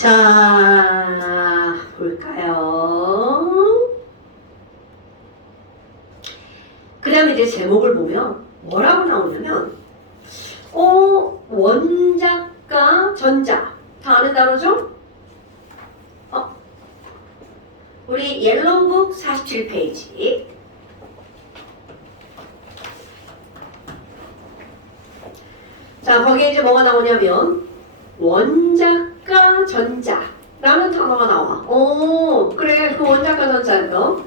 자, 볼까요? 그 다음에 이제 제목을 보면 뭐라고 나오냐면 원작과 전작 다 아는 단어죠? 우리 옐로우북 47페이지 자, 거기에 이제 뭐가 나오냐면 원작과 전작라는 단어가 나와. 그래, 그 원작과 전작은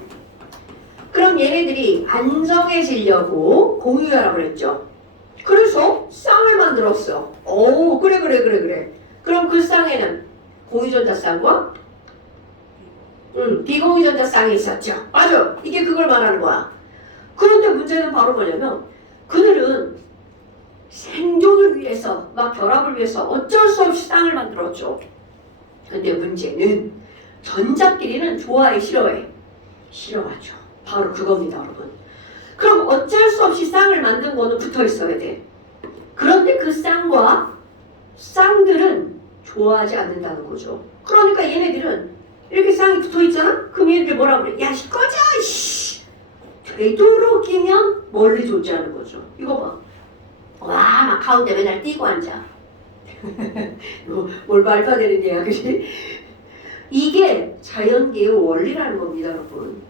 그럼 얘네들이 안정해지려고 공유하라고 그랬죠. 그래서 쌍을 만들었어. 그래. 그럼 그 쌍에는 공유전자쌍과 비공유전자쌍이 있었죠. 맞아. 이게 그걸 말하는 거야. 그런데 문제는 바로 뭐냐면 그들은 생존을 위해서 막 결합을 위해서 어쩔 수 없이 쌍을 만들었죠. 근데 문제는 전자끼리는 좋아해 싫어해? 싫어하죠. 바로 그겁니다, 여러분. 그럼 어쩔 수 없이 쌍을 만든 거는 붙어 있어야 돼. 그런데 그 쌍과 쌍들은 좋아하지 않는다는 거죠. 그러니까 얘네들은 이렇게 쌍이 붙어 있잖아? 그럼 얘네들 뭐라고 그래? 야, 꺼져! 씨! 되도록이면 멀리 존재하는 거죠. 이거 봐. 와, 막 가운데 맨날 뛰고 앉아. 뭘 말도 안 되는 얘야, 그치? 이게 자연계의 원리라는 겁니다, 여러분.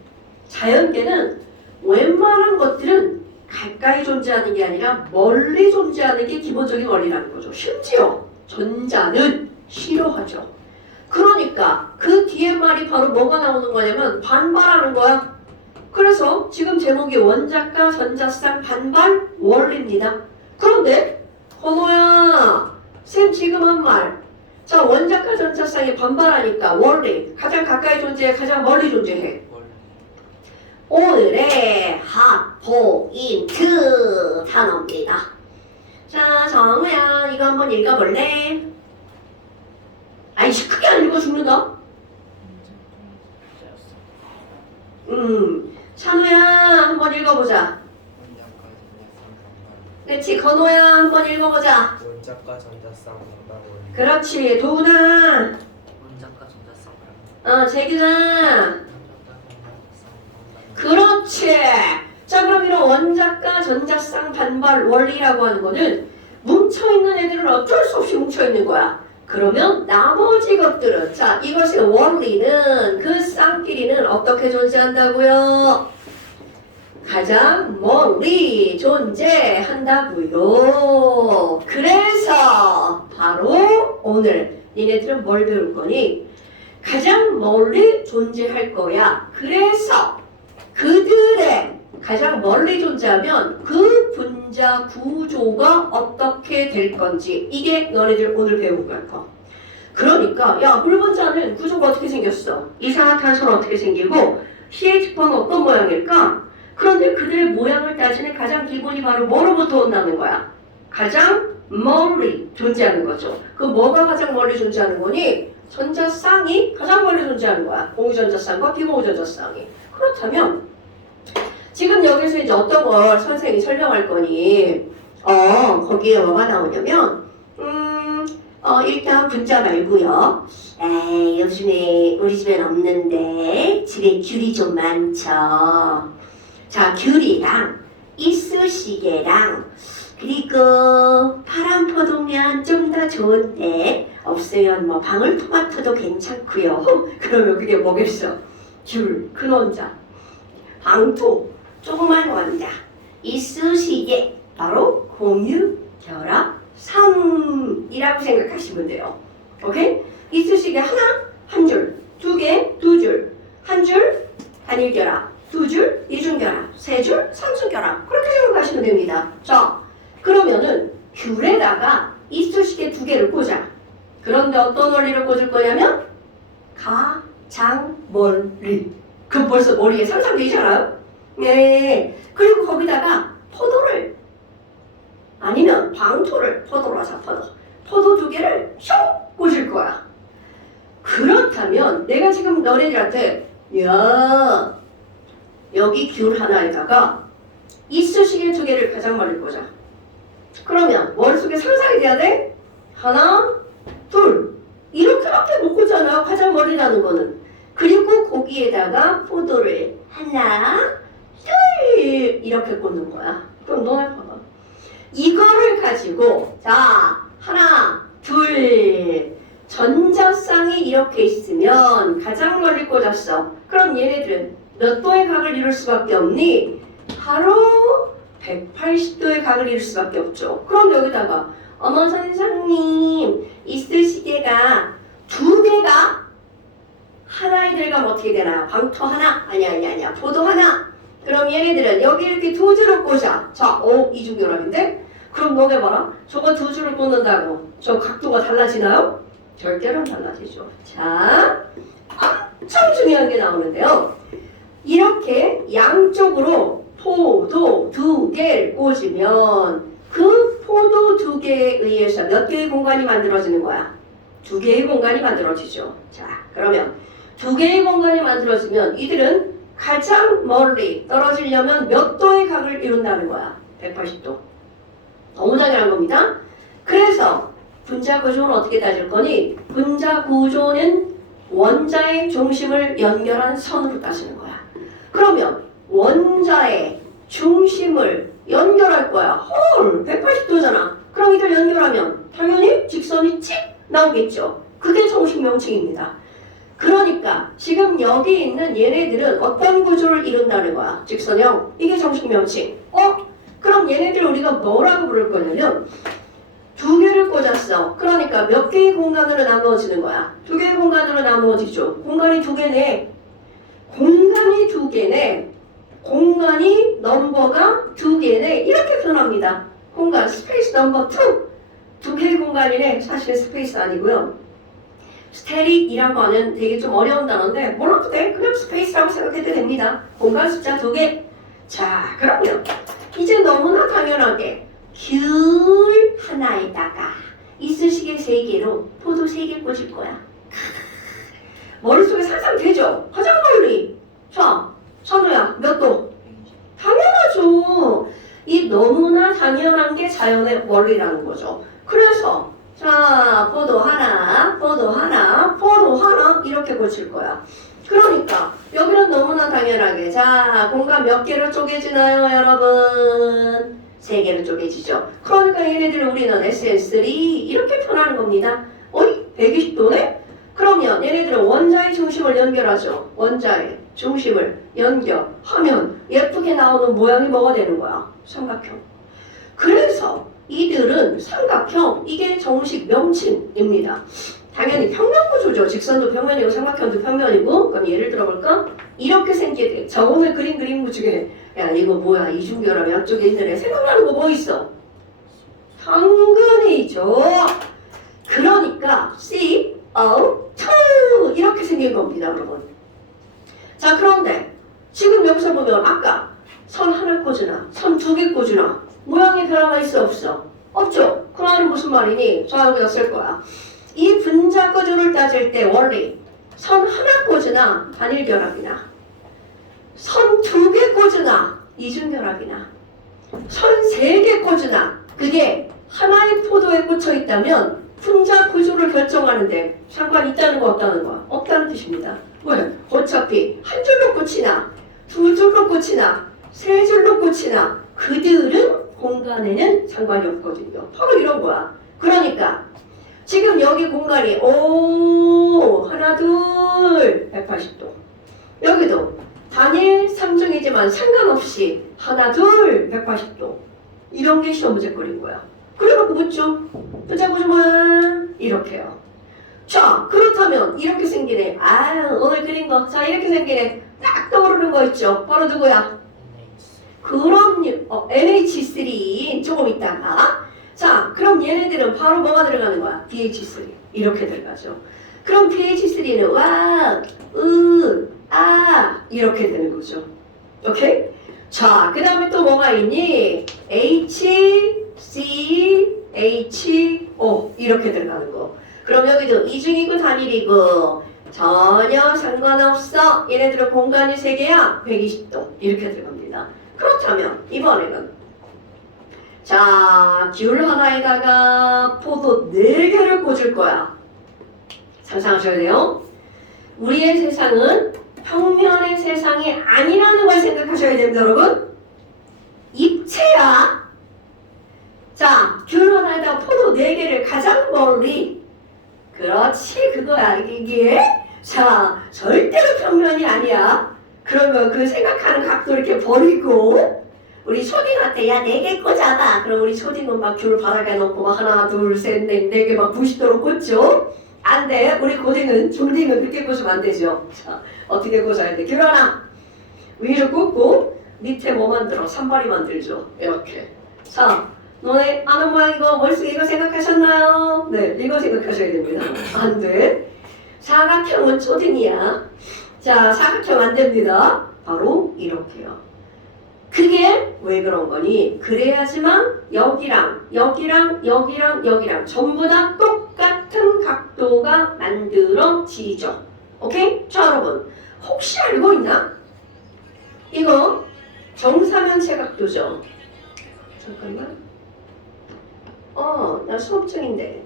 자연계는 웬만한 것들은 가까이 존재하는 게 아니라 멀리 존재하는 게 기본적인 원리라는 거죠. 심지어 전자는 싫어하죠. 그러니까 그 뒤에 말이 바로 뭐가 나오는 거냐면 반발하는 거야. 그래서 지금 제목이 원작과 전자쌍 반발 원리입니다. 그런데 건호야, 쌤 지금 한 말. 자, 원작과 전자쌍이 반발하니까 원리. 가장 가까이 존재해, 가장 멀리 존재해. 오늘의 핫 포인트 단어입니다. 자, 정우야, 이거 한번 읽어볼래? 아이씨, 크게 안 읽어 죽는다. 찬우야, 한번 읽어보자. 그렇지, 건호야, 한번 읽어보자. 원작과 전자쌍 반발 원리. 그렇지, 도훈아. 원작과 전자쌍 재규나. 그렇지. 자, 그럼 이런 원작과 전자쌍 반발 원리라고 하는 거는 뭉쳐있는 애들은 어쩔 수 없이 뭉쳐있는 거야. 그러면 나머지 것들은, 자, 이것의 원리는 그 쌍끼리는 어떻게 존재한다고요? 가장 멀리 존재한다고요. 그래서 바로 오늘 니네들은 뭘 배울 거니? 가장 멀리 존재할 거야. 그래서 그들의 가장 멀리 존재하면 그 분자 구조가 어떻게 될 건지, 이게 너네들 오늘 배우고 갈 거. 그러니까 야, 물분자는 구조가 어떻게 생겼어? 이산화탄소는 어떻게 생기고 CH4는 어떤 모양일까? 그런데 그들의 모양을 따지는 가장 기본이 바로 뭐로부터 온다는 거야? 가장 멀리 존재하는 거죠. 그 뭐가 가장 멀리 존재하는 거니? 전자쌍이 가장 멀리 존재하는 거야. 공유전자쌍과 비공유전자쌍이. 그렇다면 지금 여기서 이제 어떤 걸 선생님이 설명할 거니? 거기에 뭐가 나오냐면 일단 분자 말고요. 요즘에 우리 집엔 없는데 집에 귤이 좀 많죠. 자, 귤이랑 이쑤시개랑 그리고 파란 포도면 좀 더 좋은데 없으면 뭐 방울토마토도 괜찮고요. 그러면 그게 뭐겠어? 귤, 큰 원자, 방토, 조그만 원자, 이쑤시개, 바로 공유, 결합, 3이라고 생각하시면 돼요. 오케이? 이쑤시개 하나, 한 줄, 두 개, 두 줄, 한 줄, 단일 결합, 두 줄, 이중 결합, 세 줄, 삼중 결합. 그렇게 생각하시면 됩니다. 자, 그러면은 귤에다가 이쑤시개 두 개를 꽂아. 그런데 어떤 원리를 꽂을 거냐면 가장 멀리. 그럼 벌써 머리에 상상되잖아요? 네. 그리고 거기다가 포도를 아니면 방토를, 포도로 하자, 포도 두 개를 슉 꽂을 거야. 그렇다면 내가 지금 너네들한테 야, 여기 귤 하나에다가 이쑤시개 두 개를 가장 멀리 꽂아. 그러면 머릿속에 상상이 돼야 돼? 하나, 둘. 이렇게밖에 못 여기다가 가장 멀리라는 거는 그리고 거기에다가 포도를 하나, 둘 이렇게 꽂는 거야. 그럼 너네 봐봐. 이거를 가지고 자 하나, 둘 전자쌍이 이렇게 있으면 가장 멀리 꽂았어. 그럼 얘네들은 몇 도의 각을 이룰 수밖에 없니? 바로 180도의 각을 이룰 수밖에 없죠. 그럼 여기다가 어머 선생님 이슬시계가 두 개가 하나에 들어가면 어떻게 되나요? 방토 하나? 아니야 포도 하나. 그럼 얘네들은 여기 이렇게 두 줄을 꽂아. 자, 이중결합인데? 그럼 너네 봐라. 저거 두 줄을 꽂는다고 저 각도가 달라지나요? 절대로 안 달라지죠. 자, 엄청 중요한 게 나오는데요. 이렇게 양쪽으로 포도 두 개를 꽂으면 그 포도 두 개에 의해서 몇 개의 공간이 만들어지는 거야? 두 개의 공간이 만들어지죠. 자, 그러면 두 개의 공간이 만들어지면 이들은 가장 멀리 떨어지려면 몇 도의 각을 이룬다는 거야? 180도. 너무 당연한 겁니다. 그래서 분자 구조는 어떻게 따질 거니? 분자 구조는 원자의 중심을 연결한 선으로 따지는 거야. 그러면 원자의 중심을 연결할 거야. 헐, 180도잖아. 그럼 이들 연결하면 당연히 직선이 찍 나오겠죠. 그게 정식 명칭입니다. 그러니까 지금 여기 있는 얘네들은 어떤 구조를 이룬다는 거야? 직선형. 이게 정식 명칭. 그럼 얘네들 우리가 뭐라고 부를 거냐면 두 개를 꽂았어. 그러니까 몇 개의 공간으로 나누어지는 거야? 두 개의 공간으로 나누어지죠. 공간이 두 개네. 공간이 두 개네. 공간이 넘버가 두 개네. 이렇게 표현합니다. 공간 스페이스 넘버 2. 두 개의 공간이네. 사실은 스페이스 아니고요. 스테릭이라고 하는 되게 좀 어려운 단어인데 몰라도 돼. 그냥 스페이스라고 생각해도 됩니다. 공간 숫자 두 개. 자, 그러면 이제 너무나 당연하게 귤 하나에다가 이쑤시개 3개로 포도 3개 꽂을 거야. 머릿속에 상상되죠? 가장 멀리. 자, 선우야 몇 도? 당연하죠. 이 너무나 당연한 게 자연의 원리라는 거죠. 그래서 자, 포도 하나, 포도 하나, 포도 하나 이렇게 꽂힐 거야. 그러니까 여기는 너무나 당연하게 자, 공간 몇 개로 쪼개지나요, 여러분? 3개로 쪼개지죠. 그러니까 얘네들을 우리는 SN3 이렇게 표현하는 겁니다. 120도네? 그러면 얘네들은 원자의 중심을 연결하죠. 원자의 중심을 연결하면 예쁘게 나오는 모양이 뭐가 되는 거야? 삼각형. 그래서 이들은 삼각형, 이게 정식 명칭입니다. 당연히 평면구조죠. 직선도 평면이고 삼각형도 평면이고. 그럼 예를 들어볼까? 이렇게 생기게 저음에 그림 무지개. 야 이거 뭐야? 이중결합 양쪽에 있는 애 생각나는 거 뭐 있어? 당근이죠. 그러니까 CO2 이렇게 생긴 겁니다, 여러분. 자, 그런데 지금 여기서 보면 아까 선 하나 꽂으나 선 두 개 꽂으나 모양의 변화가 있어 없어? 없죠. 그 말은 무슨 말이니? 자, 여기다 쓸 거야. 이 분자 구조를 따질 때 원리 선 하나 꽂으나 단일결합이나 선 두 개 꽂으나 이중결합이나 선 세 개 꽂으나 그게 하나의 포도에 꽂혀 있다면 분자 구조를 결정하는데 상관이 있다는 거 없다는 거? 없다는 뜻입니다. 왜? 어차피 한 줄로 꽂히나 두 줄로 꽂히나 세 줄로 꽂히나 그들은 공간에는 상관이 없거든요. 바로 이런 거야. 그러니까 지금 여기 공간이 하나 둘 180도 여기도 단일 3중이지만 상관없이 하나 둘 180도 이런 게 시험 문제거리인 거야. 그래갖고 묻죠. 분자 구조 뭐야? 이렇게요. 자, 그렇다면 이렇게 생기네. 오늘 그린 거. 자, 이렇게 생기네. 딱 떠오르는 거 있죠. 바로 누구야? 그럼요. NH3 조금 있다가 자, 그럼 얘네들은 바로 뭐가 들어가는 거야? BH3 이렇게 들어가죠. 그럼 BH3는 와, 이렇게 되는 거죠. 오케이? 자, 그 다음에 또 뭐가 있니? HCHO 이렇게 들어가는 거. 그럼 여기도 이중이고 단일이고 전혀 상관없어. 얘네들은 공간이 3개야. 120도 이렇게 들어갑니다. 그렇다면 이번에는 자, 귤 하나에다가 포도 4개를 꽂을 거야. 상상하셔야 돼요. 우리의 세상은 평면의 세상이 아니라는 걸 생각하셔야 됩니다, 여러분. 입체야. 자, 귤 하나에다가 포도 4개를 가장 멀리. 그렇지, 그거야. 이게 자, 절대로 평면이 아니야. 그러면 그 생각하는 각도 이렇게 버리고 우리 초딩한테 야 4개 꽂아봐. 그럼 우리 초딩은 막 귤 바닥에 넣고 막 하나 둘셋넷 4개 막 90도로 꽂죠. 안 돼. 우리 고딩은 중딩은 그렇게 꽂으면 안 되죠. 자, 어떻게 꽂아야 돼? 귤 하나 위로 꽂고 밑에 뭐 만들어? 산발이 만들죠. 이렇게. 자, 너네 아는 모양 이거 멀리 이거 생각하셨나요? 네, 이거 생각하셔야 됩니다. 안 돼. 사각형은 초딩이야. 자, 사각형 안 됩니다. 바로 이렇게요. 그게 왜 그런 거니? 그래야지만 여기랑 전부 다 똑같은 각도가 만들어지죠. 오케이? 자, 여러분 혹시 알고 있나? 이거 정사면체 각도죠. 잠깐만. 나 수업 중인데.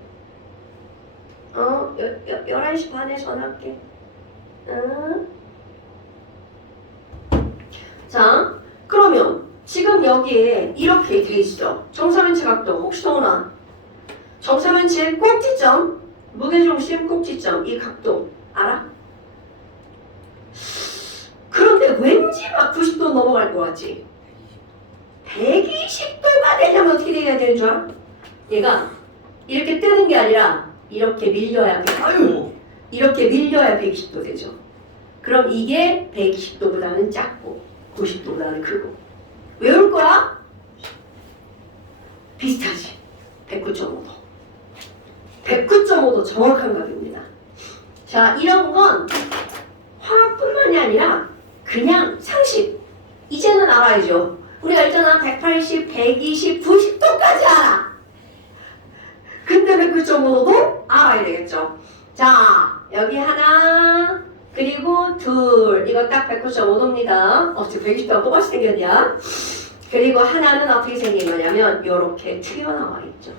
11시 반에 전화할게. 자, 그러면 지금 여기에 이렇게 돼 있어. 정사면체 각도 혹시 도나? 정사면체 꼭지점, 무게중심 꼭지점 이 각도 알아? 그런데 왠지 막 90도 넘어갈 것 같지? 120도가 되려면 어떻게 돼야 되는 줄 알아? 얘가 이렇게 뜨는 게 아니라 이렇게 밀려야 이렇게 밀려야 120도 되죠. 그럼 이게 120도보다는 작고 90도보다는 크고. 외울 거야? 비슷하지? 109.5도. 109.5도 정확한 값입니다. 자, 이런 건 화학뿐만이 아니라 그냥 상식. 이제는 알아야죠. 우리가 있잖아 180, 120, 90도까지 알아. 근데 109.5도도 알아야 되겠죠. 자, 여기 하나 그리고 둘. 이거 딱 109.5도입니다. 어떻게 120도가 똑같이 생겼냐? 그리고 하나는 어떻게 생긴 거냐면 이렇게 튀어나와 있죠.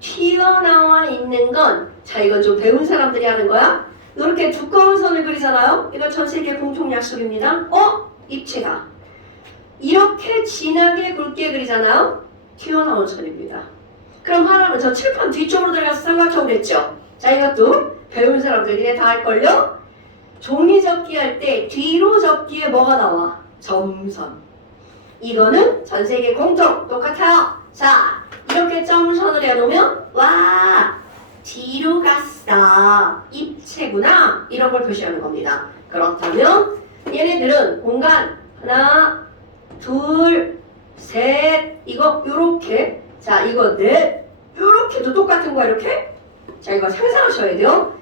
튀어나와 있는 건 자, 이건 좀 배운 사람들이 하는 거야. 이렇게 두꺼운 선을 그리잖아요. 이거 전 세계 공통 약속입니다. 입체다. 이렇게 진하게 굵게 그리잖아요. 튀어나온 선입니다. 그럼 하나는 저 칠판 뒤쪽으로 들어가서 삼각형 됐죠. 자, 이것도 배운 사람들이 다 할걸요? 종이 접기 할 때 뒤로 접기에 뭐가 나와? 점선. 이거는 전 세계 공통 똑같아요. 자, 이렇게 점선을 해놓으면 와, 뒤로 갔어. 입체구나. 이런 걸 표시하는 겁니다. 그렇다면 얘네들은 공간 하나, 둘, 셋, 이거 요렇게. 자, 이거 넷, 요렇게도 똑같은 거야, 이렇게. 자, 이거 상상하셔야 돼요.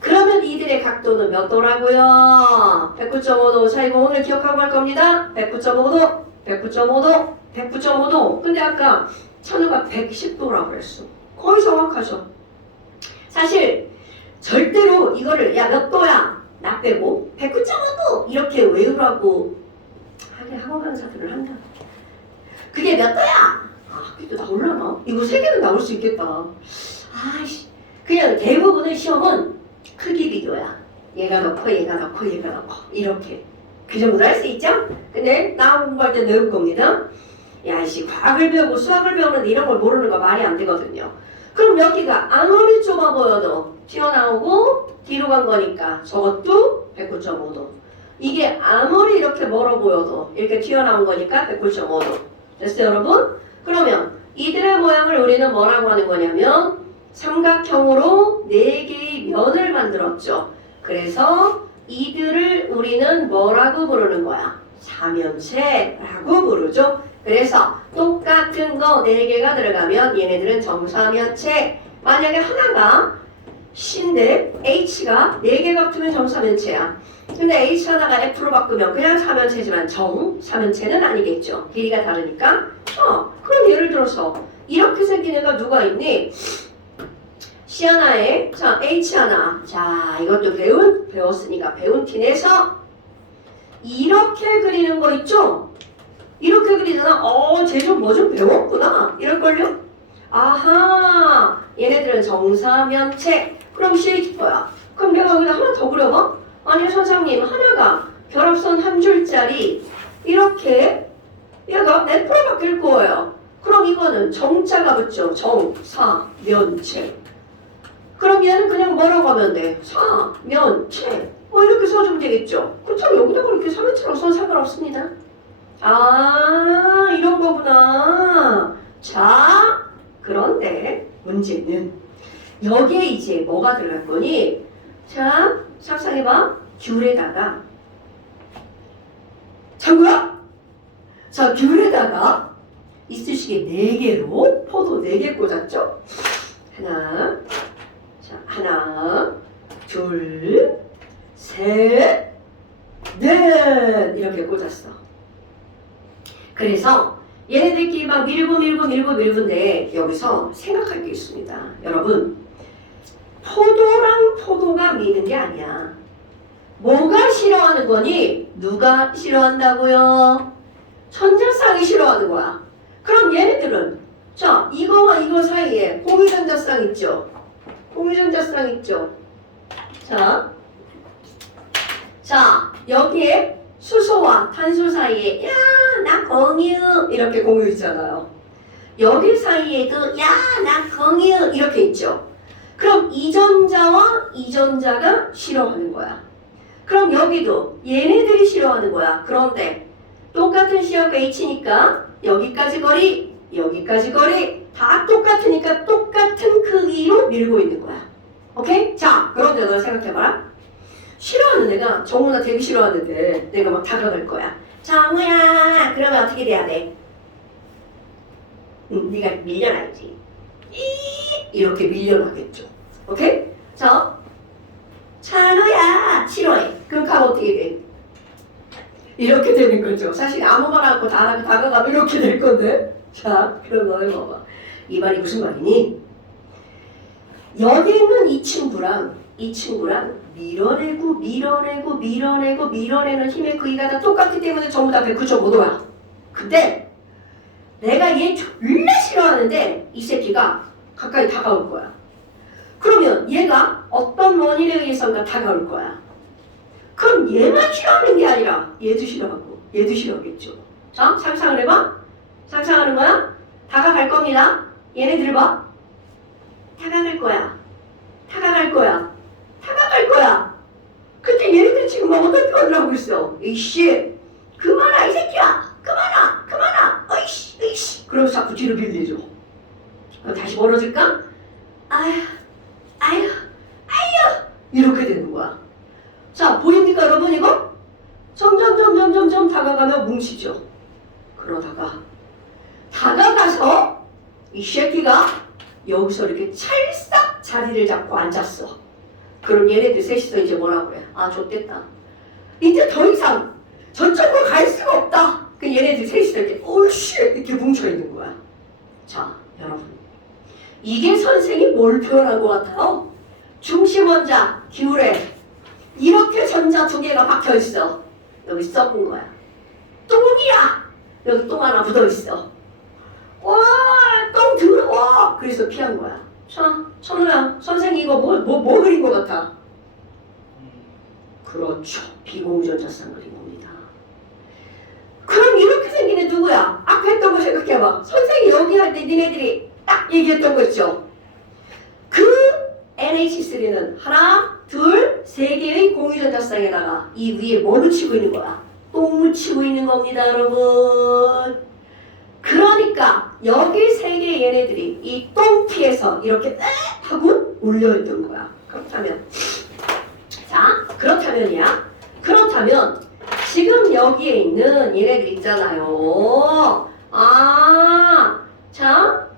그러면 이들의 각도는 몇 도라고요? 109.5도. 자, 이거 오늘 기억하고 갈 겁니다. 109.5도, 109.5도, 109.5도. 근데 아까 찬우가 110도라고 그랬어. 거의 정확하죠. 사실 절대로 이거를 야, 몇 도야? 나 빼고 109.5도 이렇게 외우라고 하긴 학원 강사들을 한다. 그게 몇 도야? 학교도 나올라나? 이거 3개는 나올 수 있겠다. 그냥 대부분의 시험은 크기 비교야. 얘가 넣고 얘가 넣고 얘가 넣고 이렇게 그 정도 할 수 있죠? 근데 나 공부할 때 외울 겁니다. 야이씨, 과학을 배우고 수학을 배우는데 이런 걸 모르는 거 말이 안 되거든요. 그럼 여기가 아무리 좁아 보여도 튀어나오고 뒤로 간 거니까 저것도 109.5도. 이게 아무리 이렇게 멀어 보여도 이렇게 튀어나온 거니까 109.5도. 됐어요, 여러분? 그러면 이들의 모양을 우리는 뭐라고 하는 거냐면 삼각형으로 4개의 면을 만들었죠. 그래서 이들을 우리는 뭐라고 부르는 거야? 사면체라고 부르죠. 그래서 똑같은 거 4개가 들어가면 얘네들은 정사면체. 만약에 하나가 C인데 H가 4개가 붙으면 정사면체야. 근데 H 하나가 F로 바꾸면 그냥 사면체지만 정사면체는 아니겠죠. 길이가 다르니까. 그럼 예를 들어서 이렇게 생긴 애가 누가 있니? C 하나에 자 H 하나. 자, 이것도 배웠으니까 배운 티 내서 이렇게 그리는 거 있죠? 이렇게 그리잖아. 쟤 좀 뭐 좀 배웠구나. 이럴걸요? 아하, 얘네들은 정사면체. 그럼 쉐이키퍼야. 그럼 내가 여기다 하나 더 그려봐? 아니 선생님, 하나가 결합선 한 줄짜리 이렇게 얘가 F로 바뀔 거예요. 그럼 이거는 정자가 붙죠. 정사면체. 그럼 얘는 그냥 뭐라고 하면 돼? 사면체. 뭐 이렇게 써주면 되겠죠. 그렇다면 여기다가 이렇게 사면체라고 써도 상관없습니다. 아, 이런 거구나. 자, 그런데 문제는 여기에 이제 뭐가 들어갈 거니? 자, 상상해봐. 귤에다가 참고야. 자, 귤에다가 이쑤시개 4개로 포도 4개 꽂았죠? 하나, 자, 하나, 둘, 셋, 넷 이렇게 꽂았어. 그래서 얘네들끼리 막 밀고인데 여기서 생각할 게 있습니다. 여러분, 포도랑 포도가 미는 게 아니야. 뭐가 싫어하는 거니? 누가 싫어한다고요? 전자쌍이 싫어하는 거야. 그럼 얘네들은 자, 이거와 이거 사이에 공유전자쌍 있죠? 공유전자쌍 있죠? 자, 여기에 수소와 탄소 사이에 야, 나 공유 이렇게 공유 있잖아요. 여기 사이에도 야, 나 공유 이렇게 있죠. 그럼 이 전자와 이 전자가 싫어하는 거야. 그럼 여기도 얘네들이 싫어하는 거야. 그런데 똑같은 시역 H니까 여기까지 거리, 여기까지 거리 다 똑같으니까 똑같은 크기로 밀고 있는 거야. 오케이? 자, 그런데 너 생각해봐라. 싫어하는 애가 정우나 되게 싫어하는데 내가 막 다가갈 거야. 정우야, 그러면 어떻게 돼야 돼? 네가 밀려나야지. 이렇게 밀려나겠죠. 오케이? 자, 찬우야, 싫어해. 그럼 가면 어떻게 돼? 이렇게 되는 거죠. 사실 아무 말 않고 다가가면 이렇게 될 건데. 자, 그럼 너 해봐봐. 이 말이 무슨 말이니? 여기 있는 이 친구랑 밀어내는 힘의 크기가 다 똑같기 때문에 전부 다 109.5도야. 근데 내가 얘 졸라 싫어하는데 이 새끼가 가까이 다가올 거야. 그러면 얘가 어떤 원인에 의해서인가 다가올 거야. 그럼 얘만 싫어하는 게 아니라 얘도 싫어하고 얘도 싫어하겠죠. 자, 상상을 해봐. 상상하는 거야. 다가갈 겁니다. 얘네들 봐. 다가갈 거야. 근데 얘네들 지금 막 어떤 표현을 하고 있어. 이씨, 그만아 이 새끼야. 그만아. 어이씨. 그러면서 자꾸 뒤로 빌리죠. 다시 멀어질까? 아유. 이렇게 되는 거야. 자, 보입니까 여러분 이거? 점점 다가가면 뭉치죠. 그러다가 다가가서 이 새끼가 여기서 이렇게 찰싹 자리를 잡고 앉았어. 그럼 얘네들 셋이서 이제 뭐라고 해? 아, 좋겠다. 이제 더 이상 저쪽으로 갈 수가 없다. 그 얘네들 셋이서 이렇게 오씨 이렇게 뭉쳐있는 거야. 자, 여러분, 이게 선생이 뭘 표현한 것 같아요? 중심원자, 기울에 이렇게 전자 2개가 박혀있어. 여기 썩은 거야. 똥이야. 여기 똥 하나 묻어있어. 와, 똥 더러워. 그래서 피한 거야. 자, 천우야, 선생님 이거 뭐 그린 것 같아? 그렇죠. 비공유전자쌍 그린 겁니다. 그럼 이렇게 생긴 애 누구야? 아까 했던 거 생각해봐. 선생이 여기 할 때 니네들이 딱 얘기했던 거 있죠? 그 NH3는 하나, 둘, 3개의 공유전자쌍에다가 이 위에 뭐 묻히고 있는 거야? 똥 묻히고 있는 겁니다, 여러분. 그러니까 여기 3개의 얘네들이 이 똥피에서 이렇게 하고 올려있던 거야. 그렇다면 지금 여기에 있는 얘네들 있잖아요. 자,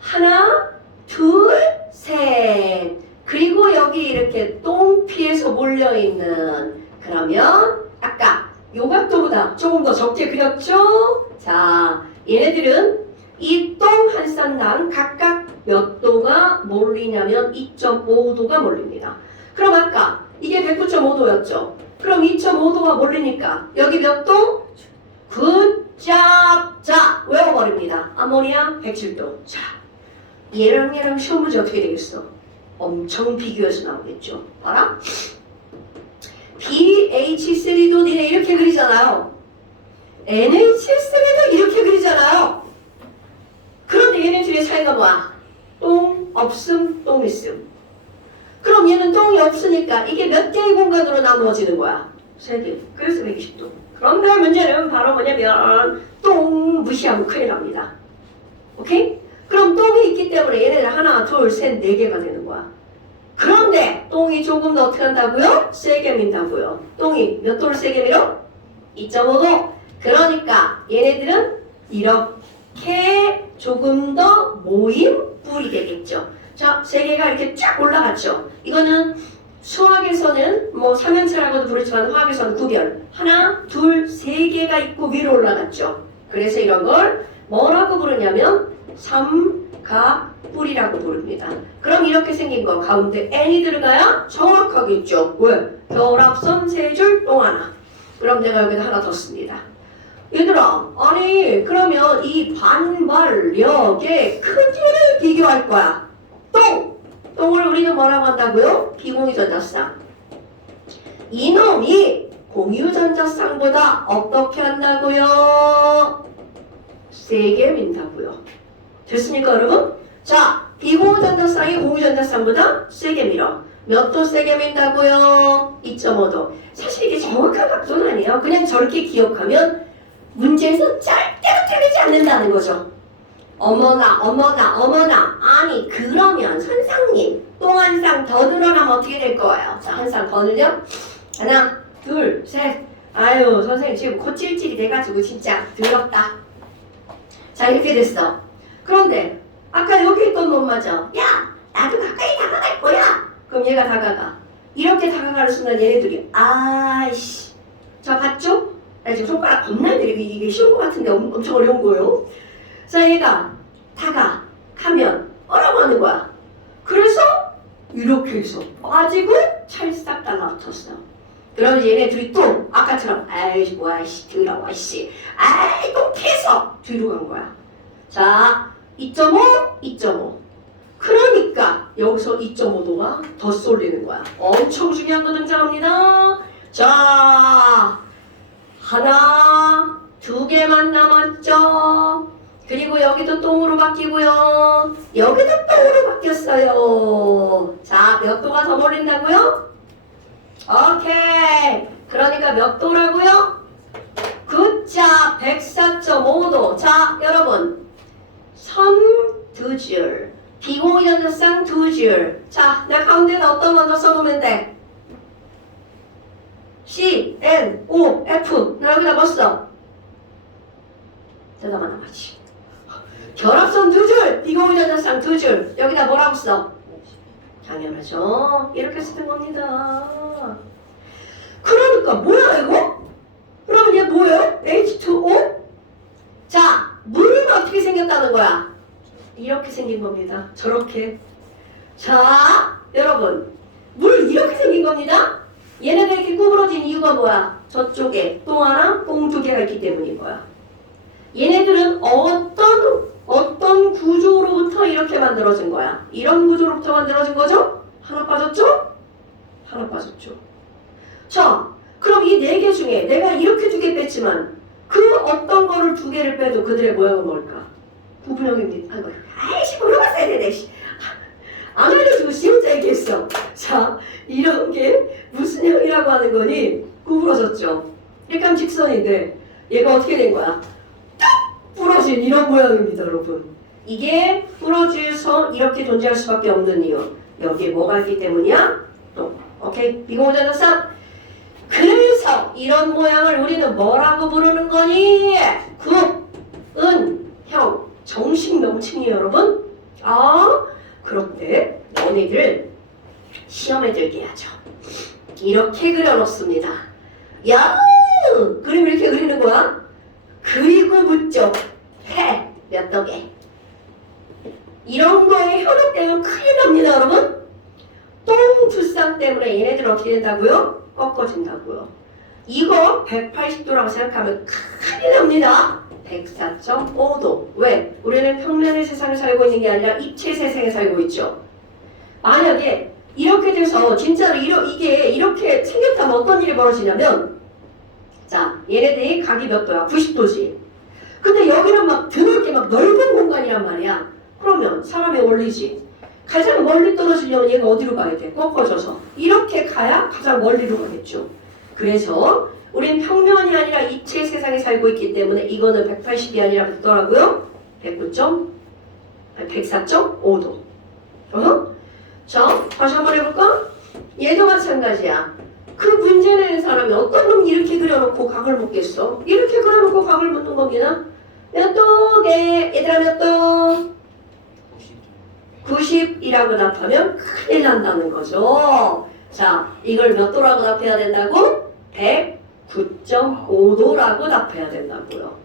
하나, 둘, 셋. 그리고 여기 이렇게 똥피에서 몰려있는, 그러면 아까 요 각도보다 조금 더 적게 그렸죠? 자, 얘네들은 이 똥 한 쌍당 각각 몇 도가 몰리냐면 2.5도가 몰립니다. 그럼 아까 이게 109.5도였죠? 그럼 2.5도가 몰리니까 여기 몇 도? 굿잡. 자, 외워버립니다. 아모니아 107도. 자, 얘랑 시험 문제 어떻게 되겠어? 엄청 비교해서 나오겠죠. 봐라. BH3도 니네 이렇게 그리잖아요. NH3도 이렇게 그리잖아요. 그런데 얘네 둘의 차이가 뭐야? 똥 없음, 똥 있음. 그럼 얘는 똥이 없으니까 이게 몇 개의 공간으로 나누어지는 거야? 3개. 그래서 120도. 그런데 문제는 바로 뭐냐면 똥 무시하면 큰일 납니다. 오케이? 그럼 똥이 있기 때문에 얘네들 하나, 둘, 셋, 4개가 되는 거야. 그런데 똥이 조금 더 어떻게 한다고요? 세게 민다고요. 똥이 몇 도를 세게 밀어? 2.5도. 그러니까 얘네들은 이렇게 조금 더 모인 뿔이 되겠죠. 자, 3개가 이렇게 쫙 올라갔죠. 이거는 수학에서는 뭐 3연체라고도 부르지만 화학에서는 구별. 하나, 둘, 3개가 있고 위로 올라갔죠. 그래서 이런 걸 뭐라고 부르냐면 삼각뿔이라고 부릅니다. 그럼 이렇게 생긴 거 가운데 n이 들어가야 정확하게 있죠. 왜? 결합선 3줄 똥 하나. 그럼 내가 여기다 하나 더 씁니다. 얘들아, 아니 그러면 이 반발력의 크기를 비교할 거야. 똥을 우리는 뭐라고 한다고요? 비공유전자쌍. 이놈이 공유전자쌍보다 어떻게 한다고요? 세게 민다고요. 됐습니까 여러분? 자, 비공유전자쌍이 공유전자쌍보다 세게 밀어. 몇 도 세게 민다고요? 2.5도. 사실 이게 정확한 각도는 아니에요. 그냥 저렇게 기억하면 문제에서 절대로 틀리지 않는다는 거죠. 어머나 아니 그러면 선생님 똥 한 쌍 더 늘어나면 어떻게 될 거예요? 자, 한 쌍 더 늘려? 하나 둘 셋. 아유 선생님 지금 코 찔찔이 돼가지고 진짜 더럽다. 자, 이렇게 됐어. 그런데 아까 여기 있던 놈 맞아. 야 나도 가까이 다가갈 거야. 그럼 얘가 다가가. 이렇게 다가가는 순간 얘네들이 아이씨. 자, 봤죠? 나 지금 손가락 겁나 들이고 이게 쉬운 것 같은데 엄청 어려운 거예요. 자, 얘가 가면 뭐라고 하는 거야? 그래서 이렇게 해서 빠지고 찰싹 달라붙었어. 그럼 얘네 둘이 또 아까처럼 아이씨 뭐야 씨 더러워 씨 아이 또 캐서 뒤로 간 거야. 자, 2.5 그러니까 여기서 2.5도가 더 쏠리는 거야. 엄청 중요한 거 등장합니다. 자, 하나, 2개만 남았죠. 그리고 여기도 똥으로 바뀌고요. 여기도 똥으로 바뀌었어요. 자, 몇 도가 더 몰린다고요? 오케이. 그러니까 몇 도라고요? 굿자 104.5도. 자, 여러분. 선 2줄. 비공유전자쌍 2줄. 자, 내 가운데는 어떤 먼저 써보면 돼? C, N, O, F. 나 여기다 뭐 써? 대답하나 마치. 결합선 2줄, 비공유전자쌍 2줄. 여기다 뭐라고 써? 당연하죠. 이렇게 쓰는 겁니다. 그러니까 뭐야 이거? 그러면 얘 뭐예요? H2O? 자, 물은 어떻게 생겼다는 거야? 이렇게 생긴 겁니다. 저렇게. 자, 여러분. 물 이렇게 생긴 겁니다. 얘네가 이렇게 구부러진 이유가 뭐야? 저쪽에 똥 하나, 똥 2개가 있기 때문인 거야. 얘네들은 어떤 구조로부터 이렇게 만들어진 거야? 이런 구조로부터 만들어진 거죠? 하나 빠졌죠? 하나 빠졌죠. 자, 그럼 이 4개 중에 내가 이렇게 2개 뺐지만 그 어떤 거를 2개를 빼도 그들의 모양은 뭘까? 구분형입니다. 아이씨 물어봤어야 되네. 안 알려주고 씨 혼자 얘기했어. 자, 이런 게 무슨 형이라고 하는 거니? 구부러졌죠. 일감직선인데 얘가 어떻게 된 거야? 부러진 이런 모양입니다, 여러분. 이게 부러져서 이렇게 존재할 수밖에 없는 이유. 여기에 뭐가 있기 때문이야? 또, 오케이? 비공유전자쌍. 그래서 이런 모양을 우리는 뭐라고 부르는 거니? 구은형 정식 명칭이에요, 여러분. 아, 그런데 너네들 시험에 들게 하죠. 이렇게 그려놓습니다. 야, 그림 이렇게 그리는 거야? 그리고 묻죠. 해, 몇 덕에. 이런 거에 현혹되면 큰일 납니다, 여러분. 똥 2쌍 때문에 얘네들 어떻게 된다고요? 꺾어진다고요. 이거 180도라고 생각하면 큰일 납니다. 104.5도. 왜? 우리는 평면의 세상에 살고 있는 게 아니라 입체 세상에 살고 있죠. 만약에 이렇게 돼서 진짜로 이게 이렇게 생겼다면 어떤 일이 벌어지냐면, 자, 얘네들이 각이 몇 도야? 90도지. 근데 여기는 막 드넓게 막 넓은 공간이란 말이야. 그러면 사람의 원리지. 가장 멀리 떨어지려면 얘가 어디로 가야 돼? 꺾어져서. 이렇게 가야 가장 멀리로 가겠죠. 그래서 우린 평면이 아니라 입체 세상에 살고 있기 때문에 이거는 180이 아니라 몇도라고요? 104.5도. 자, 다시 한번 해볼까? 얘도 마찬가지야. 그 문제 내는 사람이 어떤 놈이 이렇게 그려놓고 각을 묻겠어? 이렇게 그려놓고 각을 묻는 겁니다. 몇 도게? 얘들아 몇 도? 90이라고 답하면 큰일 난다는 거죠. 자, 이걸 몇 도라고 답해야 된다고? 109.5도라고 답해야 된다고요.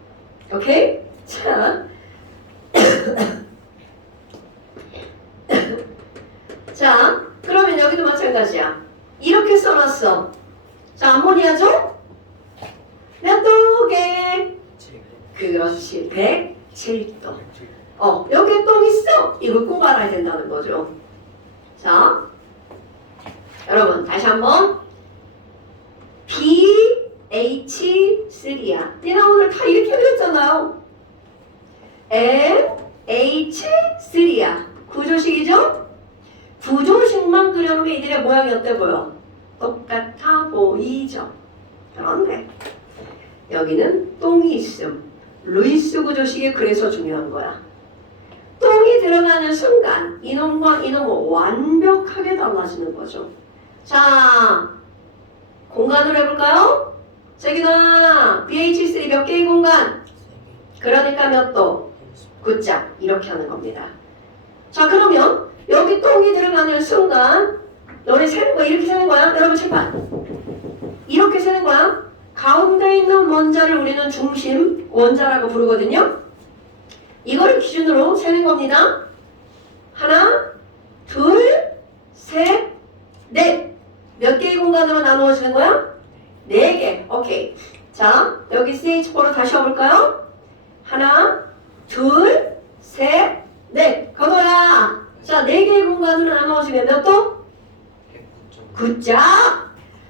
오케이? 자, 자, 그러면 여기도 마찬가지야. 이렇게 써놨어. 자, 암모니아죠? 몇 도게? 그렇지, 107도. 여기에 똥 있어. 이거 꼭 알아야 된다는 거죠. 자, 여러분 다시 한번 BH3야. 얘네 오늘 다 이렇게 그렸잖아요. NH3야. 구조식이죠? 구조식만 그려놓으면 이들의 모양이 어때 보여? 똑같아 보이죠? 그런데 여기는 똥이 있음. 루이스 구조식이 그래서 중요한 거야. 똥이 들어가는 순간 이놈과 이놈은 완벽하게 달라지는 거죠. 자, 공간으로 해볼까요? 저기가 BH3 몇 개의 공간? 그러니까 몇 도? 9자. 이렇게 하는 겁니다. 자, 그러면 여기 똥이 들어가는 순간 너네 세는 거야. 이렇게 세는 거야. 여러분 잠깐. 이렇게 세는 거야. 가운데 있는 원자를 우리는 중심 원자라고 부르거든요. 이거를 기준으로 세는 겁니다. 하나, 둘, 셋, 넷. 몇 개의 공간으로 나누어지는 거야? 4개. 오케이. 자, 여기 CH4로 다시 해볼까요? 하나, 둘, 셋, 넷. 건호야. 자, 4개의 공간으로 나누어지면 몇 도? 9자.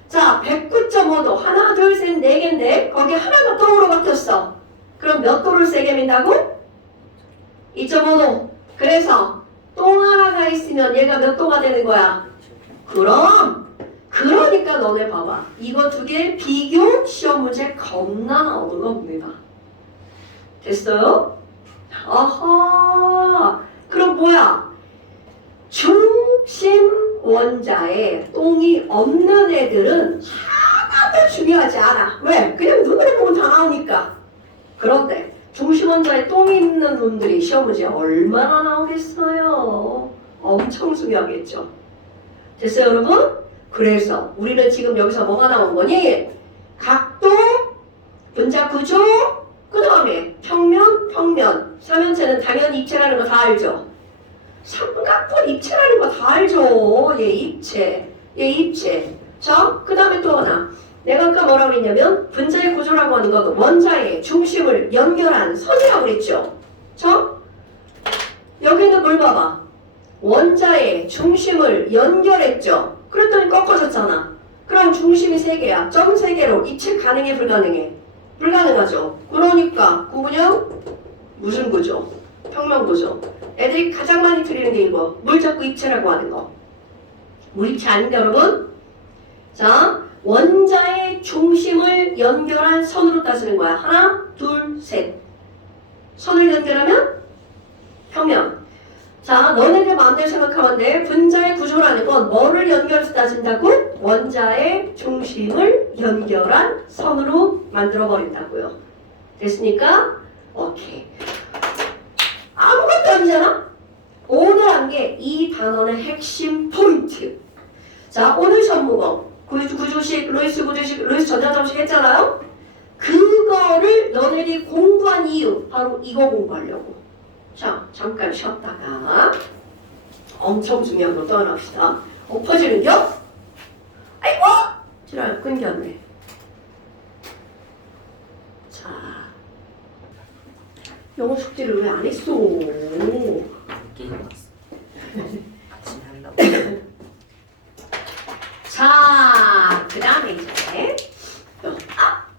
자, 109.5도. 하나, 둘, 셋, 4개인데 거기 하나가 똥으로 바뀌었어. 그럼 몇 도를 세게 민다고? 2.5도. 그래서 똥 하나가 있으면 얘가 몇 도가 되는 거야? 그러니까 너네 봐봐. 이거 2개 비교 시험 문제 겁나 나오는 겁니다. 됐어요? 아하. 그럼 뭐야? 중심 원자에 똥이 없는 애들은 하나도 중요하지 않아. 왜? 그냥 눈으로 보면 다 나오니까. 그런데 중심 원자에 똥이 있는 놈들이 시험 문제 얼마나 나오겠어요? 엄청 중요하겠죠. 됐어요, 여러분? 그래서 우리는 지금 여기서 뭐가 나온 거니? 각도, 분자 구조, 그 다음에 평면. 삼연체는 당연히 입체라는 거 다 알죠? 삼각분 입체라는 거 다 알죠? 얘 입체. 자, 그 다음에 또 하나. 내가 아까 뭐라고 했냐면 분자의 구조라고 하는 건 원자의 중심을 연결한 선이라고 그랬죠? 자, 여기는 뭘 봐봐. 원자의 중심을 연결했죠? 그랬더니 꺾어졌잖아. 그럼 중심이 3개야. 점 3개로 입체 가능해, 불가능해? 불가능하죠. 그러니까 구분형 무슨 구조? 평면 구조. 애들이 가장 많이 틀리는 게 이거. 물자꾸 입체라고 하는 거. 물입체 아닌데 여러분? 자, 원자의 중심을 연결한 선으로 따지는 거야. 하나, 둘, 셋. 선을 연결하면 평면. 자, 너네들 마음대로 생각하면 돼. 분자의 구조라는 건 뭐를 연결해서 따진다고? 원자의 중심을 연결한 선으로 만들어버린다고요. 됐습니까? 오케이. 아무것도 아니잖아? 오늘 한 게 이 단원의 핵심 포인트. 자, 오늘 전문어 구조식, 루이스 구조식, 루이스 전자점식 했잖아요? 그거를 너네들이 공부한 이유, 바로 이거 공부하려고. 자, 잠깐 쉬었다가 엄청 중요한 거 또 하나 합시다. 엎어지는겨? 아이고! 지랄 끊겼네. 자, 영어 숙제를 왜 안 했어? 늦게 일어났어. 아침에 한다고. 자, 그 다음에 이제 또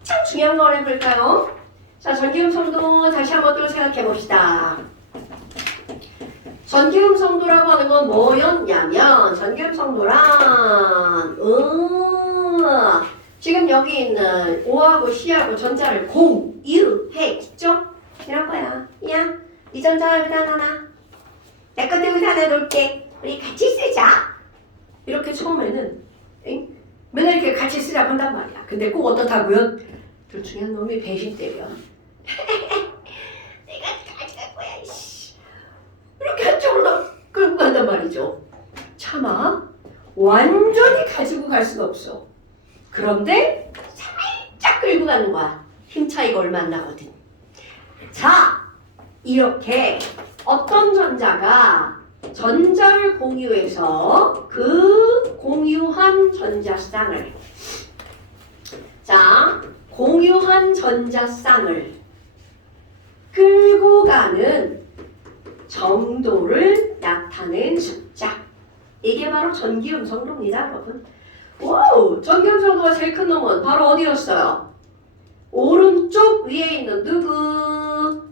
참 중요한 걸 해볼까요? 자, 전기음성도 다시 한번 또 생각해 봅시다. 전기음성도라고 하는 건 뭐였냐면 전기음성도란 지금 여기 있는 O하고 C하고 전자를 공유했죠? 이런 거야. 야, 이 전자 여기다 놔놔. 내 것도 여기다 놔놓을게. 우리 같이 쓰자. 이렇게 처음에는 맨날 이렇게 같이 쓰자고 한단 말이야. 근데 꼭 어떻다고요? 둘 중에 한 놈이 배신 때려. 내가 가져갈 거야. 이씨. 이렇게 한쪽으로 끌고 간단 말이죠. 차마 완전히 가지고 갈 수가 없어. 그런데 살짝 끌고 가는 거야. 힘 차이가 얼마 안 나거든. 자, 이렇게 어떤 전자가 전자를 공유해서 그 공유한 전자쌍을 공유한 전자쌍을 끌고 가는 정도를 나타낸 숫자. 이게 바로 전기음성도입니다, 여러분. 와우! 전기음성도가 제일 큰 놈은 바로 어디였어요? 오른쪽 위에 있는 누구?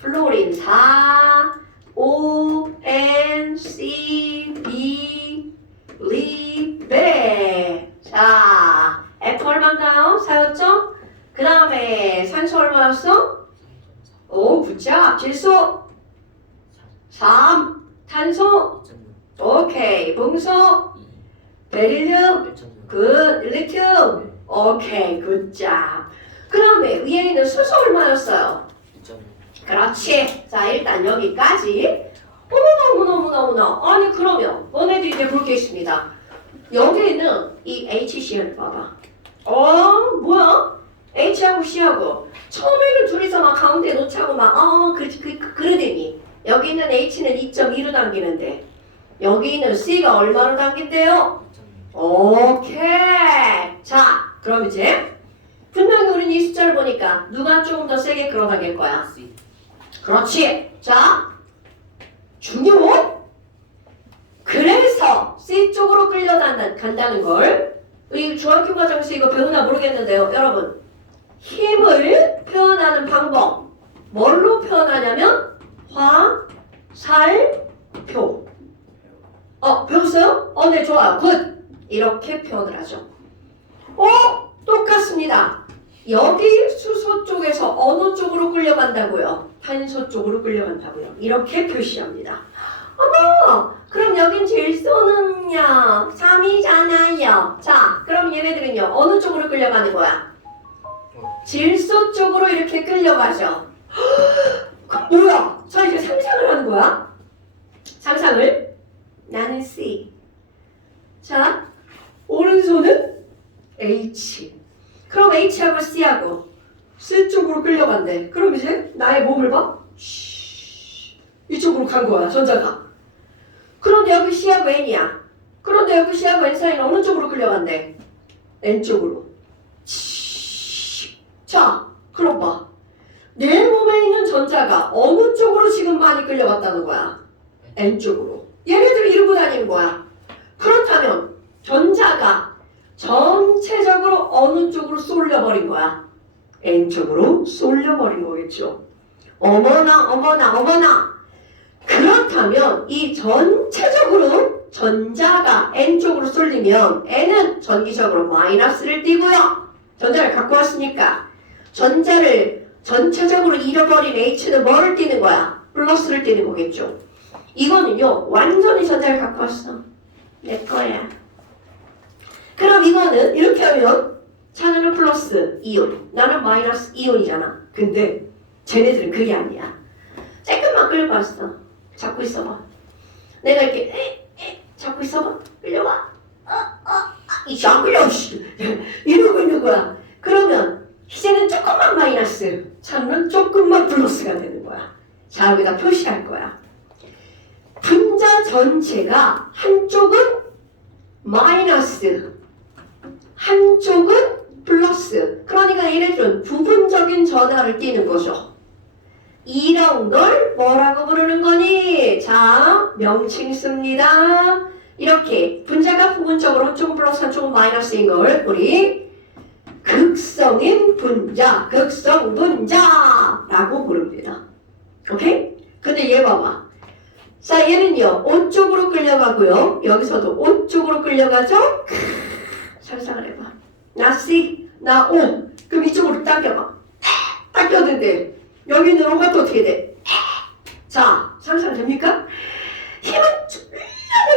플로린 4, O, N, C, B, 리베. 자, F 얼마인가요? 4였죠? 그 다음에 산소 얼마였어? 오, 굿잡. 질소 3, 탄소 오케이, 봉소 베릴륨 굿, 리튬 오케이, 굿잡. 그 다음에 위에 있는 수소 얼마였어요? 그렇지. 자, 일단 여기까지. 어머나. 아니, 그러면 너네도 이제 볼 게 있습니다. 여기는 이 HCl 봐봐. 뭐야? H하고 C하고 처음에는 둘이서 막 가운데 놓자고 막 그러더니 여기 있는 H는 2.2로 당기는데 여기 있는 C가 얼마로 당긴대요? 오케이. 자, 그럼 이제 분명히 우리는 이 숫자를 보니까 누가 조금 더 세게 끌어당길 거야? 그렇지. 자, 중요. 그래서 C 쪽으로 끌려간다는 걸 우리 중학교 과정에서 이거 배우나 모르겠는데요. 여러분, 힘을 표현하는 방법 뭘로 표현하냐면 화살표. 배웠어요? 네, 좋아요. 굿. 이렇게 표현을 하죠. 똑같습니다. 여기 수소 쪽에서 어느 쪽으로 끌려간다고요? 탄소 쪽으로 끌려간다고요. 이렇게 표시합니다. 그럼 여긴 질소는요 3이잖아요. 자, 그럼 얘네들은요 어느 쪽으로 끌려가는 거야? 질소 쪽으로 이렇게 끌려가죠. 그럼 뭐야? 자, 이제 상상을 하는 거야. 상상을. 나는 C. 자, 오른손은 H. 그럼 H하고 C하고 C 쪽으로 끌려간대. 그럼 이제 나의 몸을 봐. 이쪽으로 간 거야, 전자가. 그런데 여기 C하고 N이야. 그런데 여기 C하고 N 사이는 어느 쪽으로 끌려간대? N 쪽으로. 자, 그럼 봐. 내 몸에 있는 전자가 어느 쪽으로 지금 많이 끌려갔다는 거야? N 쪽으로. 얘네들이 이러고 다니는 거야. 그렇다면 전자가 전체적으로 어느 쪽으로 쏠려버린 거야? N 쪽으로 쏠려버린 거겠죠. 어머나. 그렇다면 이 전체적으로 전자가 N 쪽으로 쏠리면 N은 전기적으로 마이너스를 띠고요. 전자를 갖고 왔으니까 전자를 전체적으로 잃어버린 H는 뭐를 띠는 거야? 플러스를 띠는 거겠죠. 이거는요 완전히 전자를 갖고 왔어. 내 거야. 그럼 이거는 이렇게 하면 차는 플러스 이온, 나는 마이너스 이온이잖아. 근데 쟤네들은 그게 아니야. 조금만 끌고 왔어. 잡고 있어봐. 내가 이렇게 잡고 있어봐. 끌려와. 이씨 안 끌려. 이러고 있는 거야. 그러면 이제는 조금만 마이너스, 차는 조금만 플러스가 되는 거야. 자, 여기다 표시할 거야. 분자 전체가 한쪽은 마이너스, 한쪽은 플러스. 그러니까 얘네들은 부분적인 전하를 띠는 거죠. 이런 걸 뭐라고 부르는 거니? 자, 명칭 씁니다. 이렇게 분자가 부분적으로 한쪽은 플러스 한쪽은 마이너스인 걸 우리 극성인 분자, 극성 분자라고 부릅니다. 오케이? 근데 얘 봐봐. 자, 얘는요, O 쪽으로 끌려가고요. 여기서도 O 쪽으로 끌려가죠? 상상을 해봐. 나 C, 나 O. 그럼 이쪽으로 당겨봐. 당겼는데 여기는 O가 또 어떻게 돼? 자, 상상 됩니까? 힘은 졸라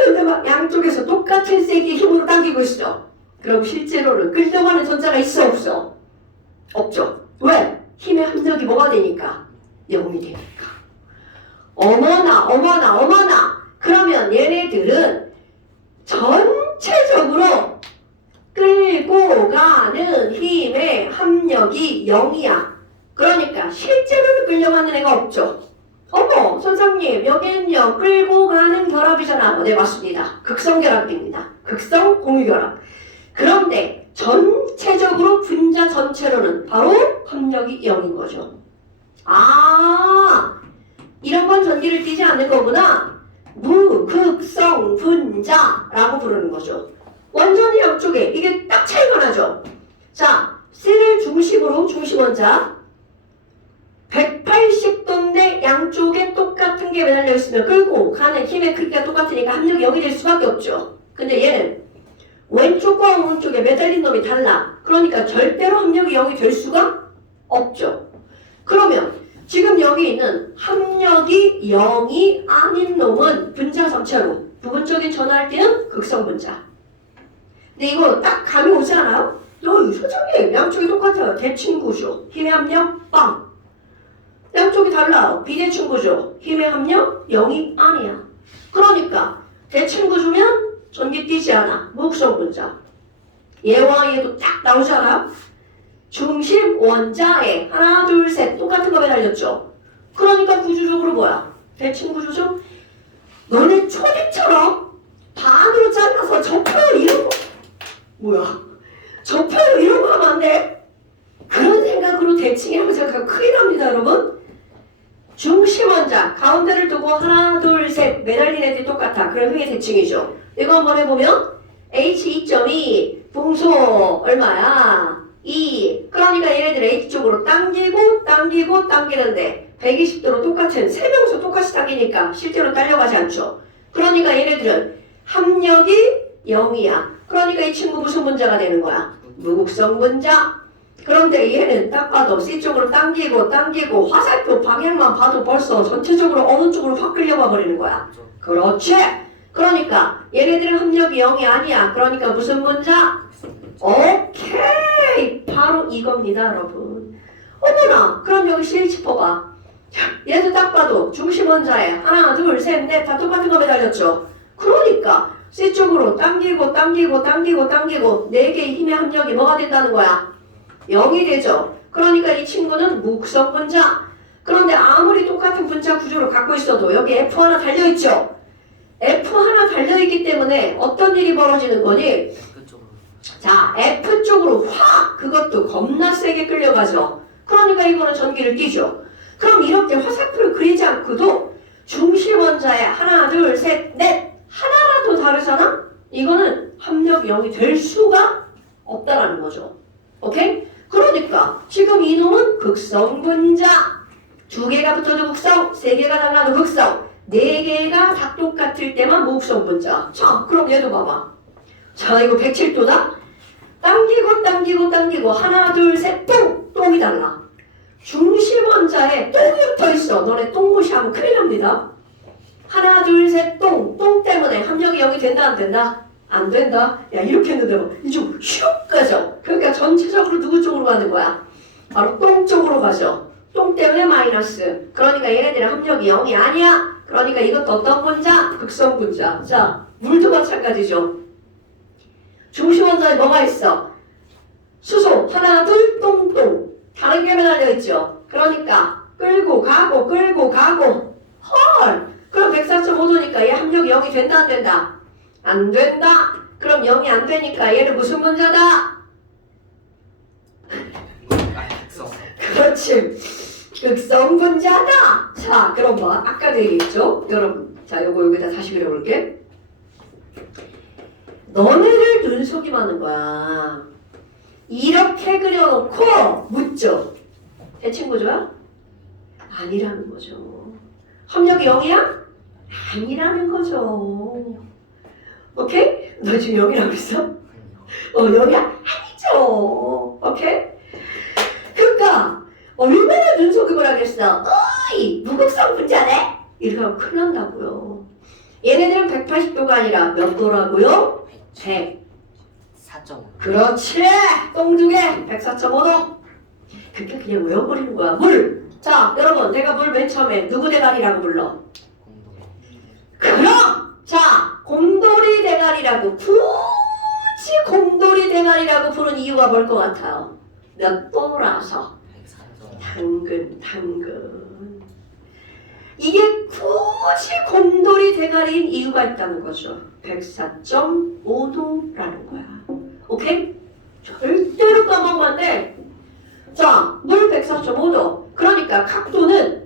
되는데 막 양쪽에서 똑같은 세기의 힘으로 당기고 있어. 그럼 실제로는 끌려가는 전자가 있어 없어? 없죠. 왜? 힘의 합력이 뭐가 되니까? 0이 되니까. 어머나. 그러면 얘네들은 전체적으로 끌고 가는 힘의 합력이 0이야. 그러니까 실제로는 끌려가는 애가 없죠. 어머, 선생님, 여기는요, 끌고 가는 결합이잖아. 네, 맞습니다. 극성 결합입니다. 극성 공유결합. 그런데 전체적으로 분자 전체로는 바로 합력이 0인 거죠. 아, 이런 건 전기를 띠지 않는 거구나. 무극성 분자라고 부르는 거죠. 완전히 양쪽에 이게 딱 차이가 나죠. 자, C를 중심으로 중심원자 180도인데 양쪽에 똑같은 게 매달려 있으면 끌고 가는 힘의 크기가 똑같으니까 합력이 0이 될 수밖에 없죠. 근데 얘는 왼쪽과 오른쪽에 매달린 놈이 달라. 그러니까 절대로 합력이 0이 될 수가 없죠. 그러면 지금 여기 있는 합력이 0이 아닌 놈은 분자 전체로 부분적인 전화할 때는 극성 분자. 근데 이거 딱 감이 오지 않아요? 소장님, 양쪽이 똑같아요. 대칭 구조. 힘의 합력 빵. 양쪽이 달라요. 비대칭 구조. 힘의 합력 0이 아니야. 그러니까 대칭 구조면 전기 띄지 않아. 무극성 분자. 얘와 얘도 딱 나오지 않아요? 중심 원자에 하나 둘 셋 똑같은 거 매달렸죠. 그러니까 구조적으로 뭐야? 대칭 구조죠? 너네 초딩처럼 반으로 잘라서 접혀요 이런 거 뭐야? 접혀요 이런 거 하면 안 돼? 그런 생각으로 대칭이라고 생각하면 큰일 납니다 여러분. 중심 원자 가운데를 두고 하나 둘 셋 매달린 애들이 똑같아. 그럼 그게 대칭이죠. 이거 한번 해보면 H2.2 분소 얼마야? 2. 그러니까 얘네들 H쪽으로 당기는데 120도로 똑같은 세 명이서 똑같이 당기니까 실제로 딸려가지 않죠. 그러니까 얘네들은 합력이 0이야. 그러니까 이 친구 무슨 분자가 되는 거야? 무극성 분자. 그런데 얘는 딱 봐도 C쪽으로 당기고 화살표 방향만 봐도 벌써 전체적으로 어느 쪽으로 확 끌려가 버리는 거야. 그렇지. 그러니까 얘네들은 합력이 0이 아니야. 그러니까 무슨 분자? 오케이. 바로 이겁니다 여러분. 어머나, 그럼 여기 CH 봐봐. 얘도 딱 봐도 중심 원자에 하나 둘 셋 넷 다 똑같은 거 매달렸죠. 그러니까 C쪽으로 당기고 4개의 힘의 합력이 뭐가 된다는 거야? 0이 되죠. 그러니까 이 친구는 무극성 분자. 그런데 아무리 똑같은 분자 구조를 갖고 있어도 여기 F 하나 달려있죠. F 하나 달려있기 때문에 어떤 일이 벌어지는 거니? 자, F 쪽으로 확 그것도 겁나 세게 끌려가죠. 그러니까 이거는 전기를 띠죠. 그럼 이렇게 화살표를 그리지 않고도 중심 원자에 하나 둘 셋 넷 하나라도 다르잖아? 이거는 합력 0이 될 수가 없다라는 거죠. 오케이? 그러니까 지금 이놈은 극성 분자. 2개가 붙어도 극성, 3개가 달라도 극성, 4개가 다 똑같을 때만 무극성 분자. 자, 그럼 얘도 봐봐. 자, 이거 107도다? 당기고 하나 둘 셋 똥이 달라. 중심 원자에 똥이 붙어있어. 너네 똥 무시하면 큰일 납니다. 하나 둘 셋 똥 때문에 합력이 0이 된다 안 된다? 안 된다. 야, 이렇게 했는데 뭐 이쪽 슉 가죠. 그러니까 전체적으로 누구 쪽으로 가는 거야? 바로 똥 쪽으로 가죠. 똥 때문에 마이너스. 그러니까 얘네들은 합력이 0이 아니야. 그러니까 이것도 어떤 분자? 극성 분자. 자, 물도 마찬가지죠. 중심 원자에 뭐가 있어? 수소 하나 둘 똥 다른 게 매달려 있죠. 그러니까 끌고 가고 헐. 그럼 104.5도니까 얘 합력이 0이 된다 안 된다? 안 된다. 그럼 0이 안 되니까 얘는 무슨 분자다? 그렇지. 극성 분자다. 자, 그럼 뭐 아까도 얘기했죠. 여러분, 자, 요거 여기다 다시 그려볼게. 너네들 눈속임 하는 거야. 이렇게 그려놓고 묻죠. 대칭구조야? 아니라는 거죠. 협력이 0이야? 아니라는 거죠. 오케이? 너 지금 0이라고 했어? 0이야? 아니죠. 오케이? 그러니까 얼마나 눈속임을 하겠어. 어이, 무극성 분자네? 이렇게 하면 큰일 난다고요. 얘네들은 180도가 아니라 몇 도라고요? 100. 4.5. 그렇지. 똥두개 104.5도. 그렇게 그냥 외워버리는 거야. 물. 자, 여러분, 내가 물 맨 처음에 누구 대가리라고 불러? 그럼 자, 곰돌이 대가리라고 굳이 곰돌이 대가리라고 부른 이유가 뭘 것 같아요? 몇 도라서? 104.5. 당근. 이게 굳이 곰돌이 대가리인 이유가 있다는 거죠. 104.5도라는 거야. 오케이? 절대로 까먹으면 안 돼. 자, 물 104.5도. 그러니까 각도는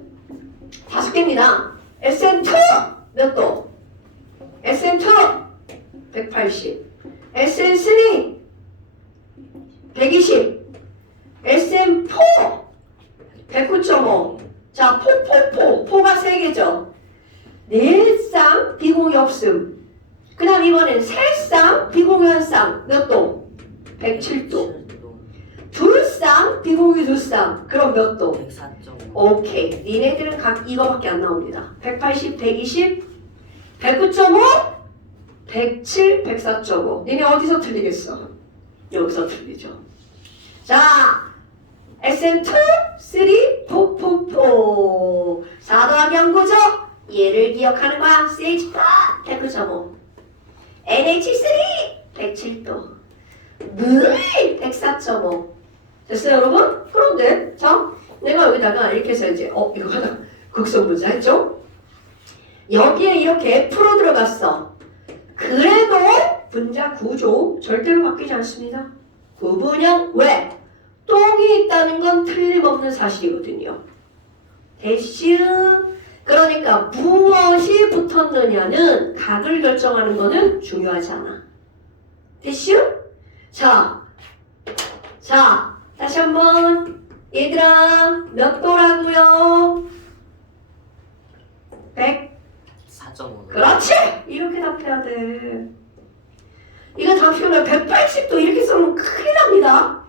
5개입니다. SN2 몇 도? SN2 180. SN3 120. SN4 109.5. 자, 포가 3개죠. 4쌍 비공유 없음. 그 다음 이번엔 3쌍 비공유 한 쌍. 몇 도? 107도. 2쌍 비공유 2쌍. 그럼 몇 도? 104.5. 오케이. 니네들은 각 이거밖에 안 나옵니다. 180, 120, 109.5, 107, 104.5. 니네 어디서 틀리겠어? 여기서 틀리죠. 자, SN2, 3, 4. 4도항 연구죠? 얘를 기억하는 거야. CH4, 109.5. NH3, 107도. 물, 104.5. 됐어요, 여러분? 그런데, 자, 내가 여기다가 이렇게 해서 이제, 이거 하나, 극성분자 했죠? 여기에 이렇게 F로 들어갔어. 그래도 분자 구조 절대로 바뀌지 않습니다. 구분형, 왜? 똥이 있다는 건 틀림없는 사실이거든요. 대시. 그러니까 무엇이 붙었느냐는 각을 결정하는 거는 중요하지 않아. 대시. 자, 다시 한번. 얘들아, 몇 도라고요? 100. 4.5. 그렇지! 이렇게 답해야 돼. 이거 답하면 180도 이렇게 써면 큰일 납니다.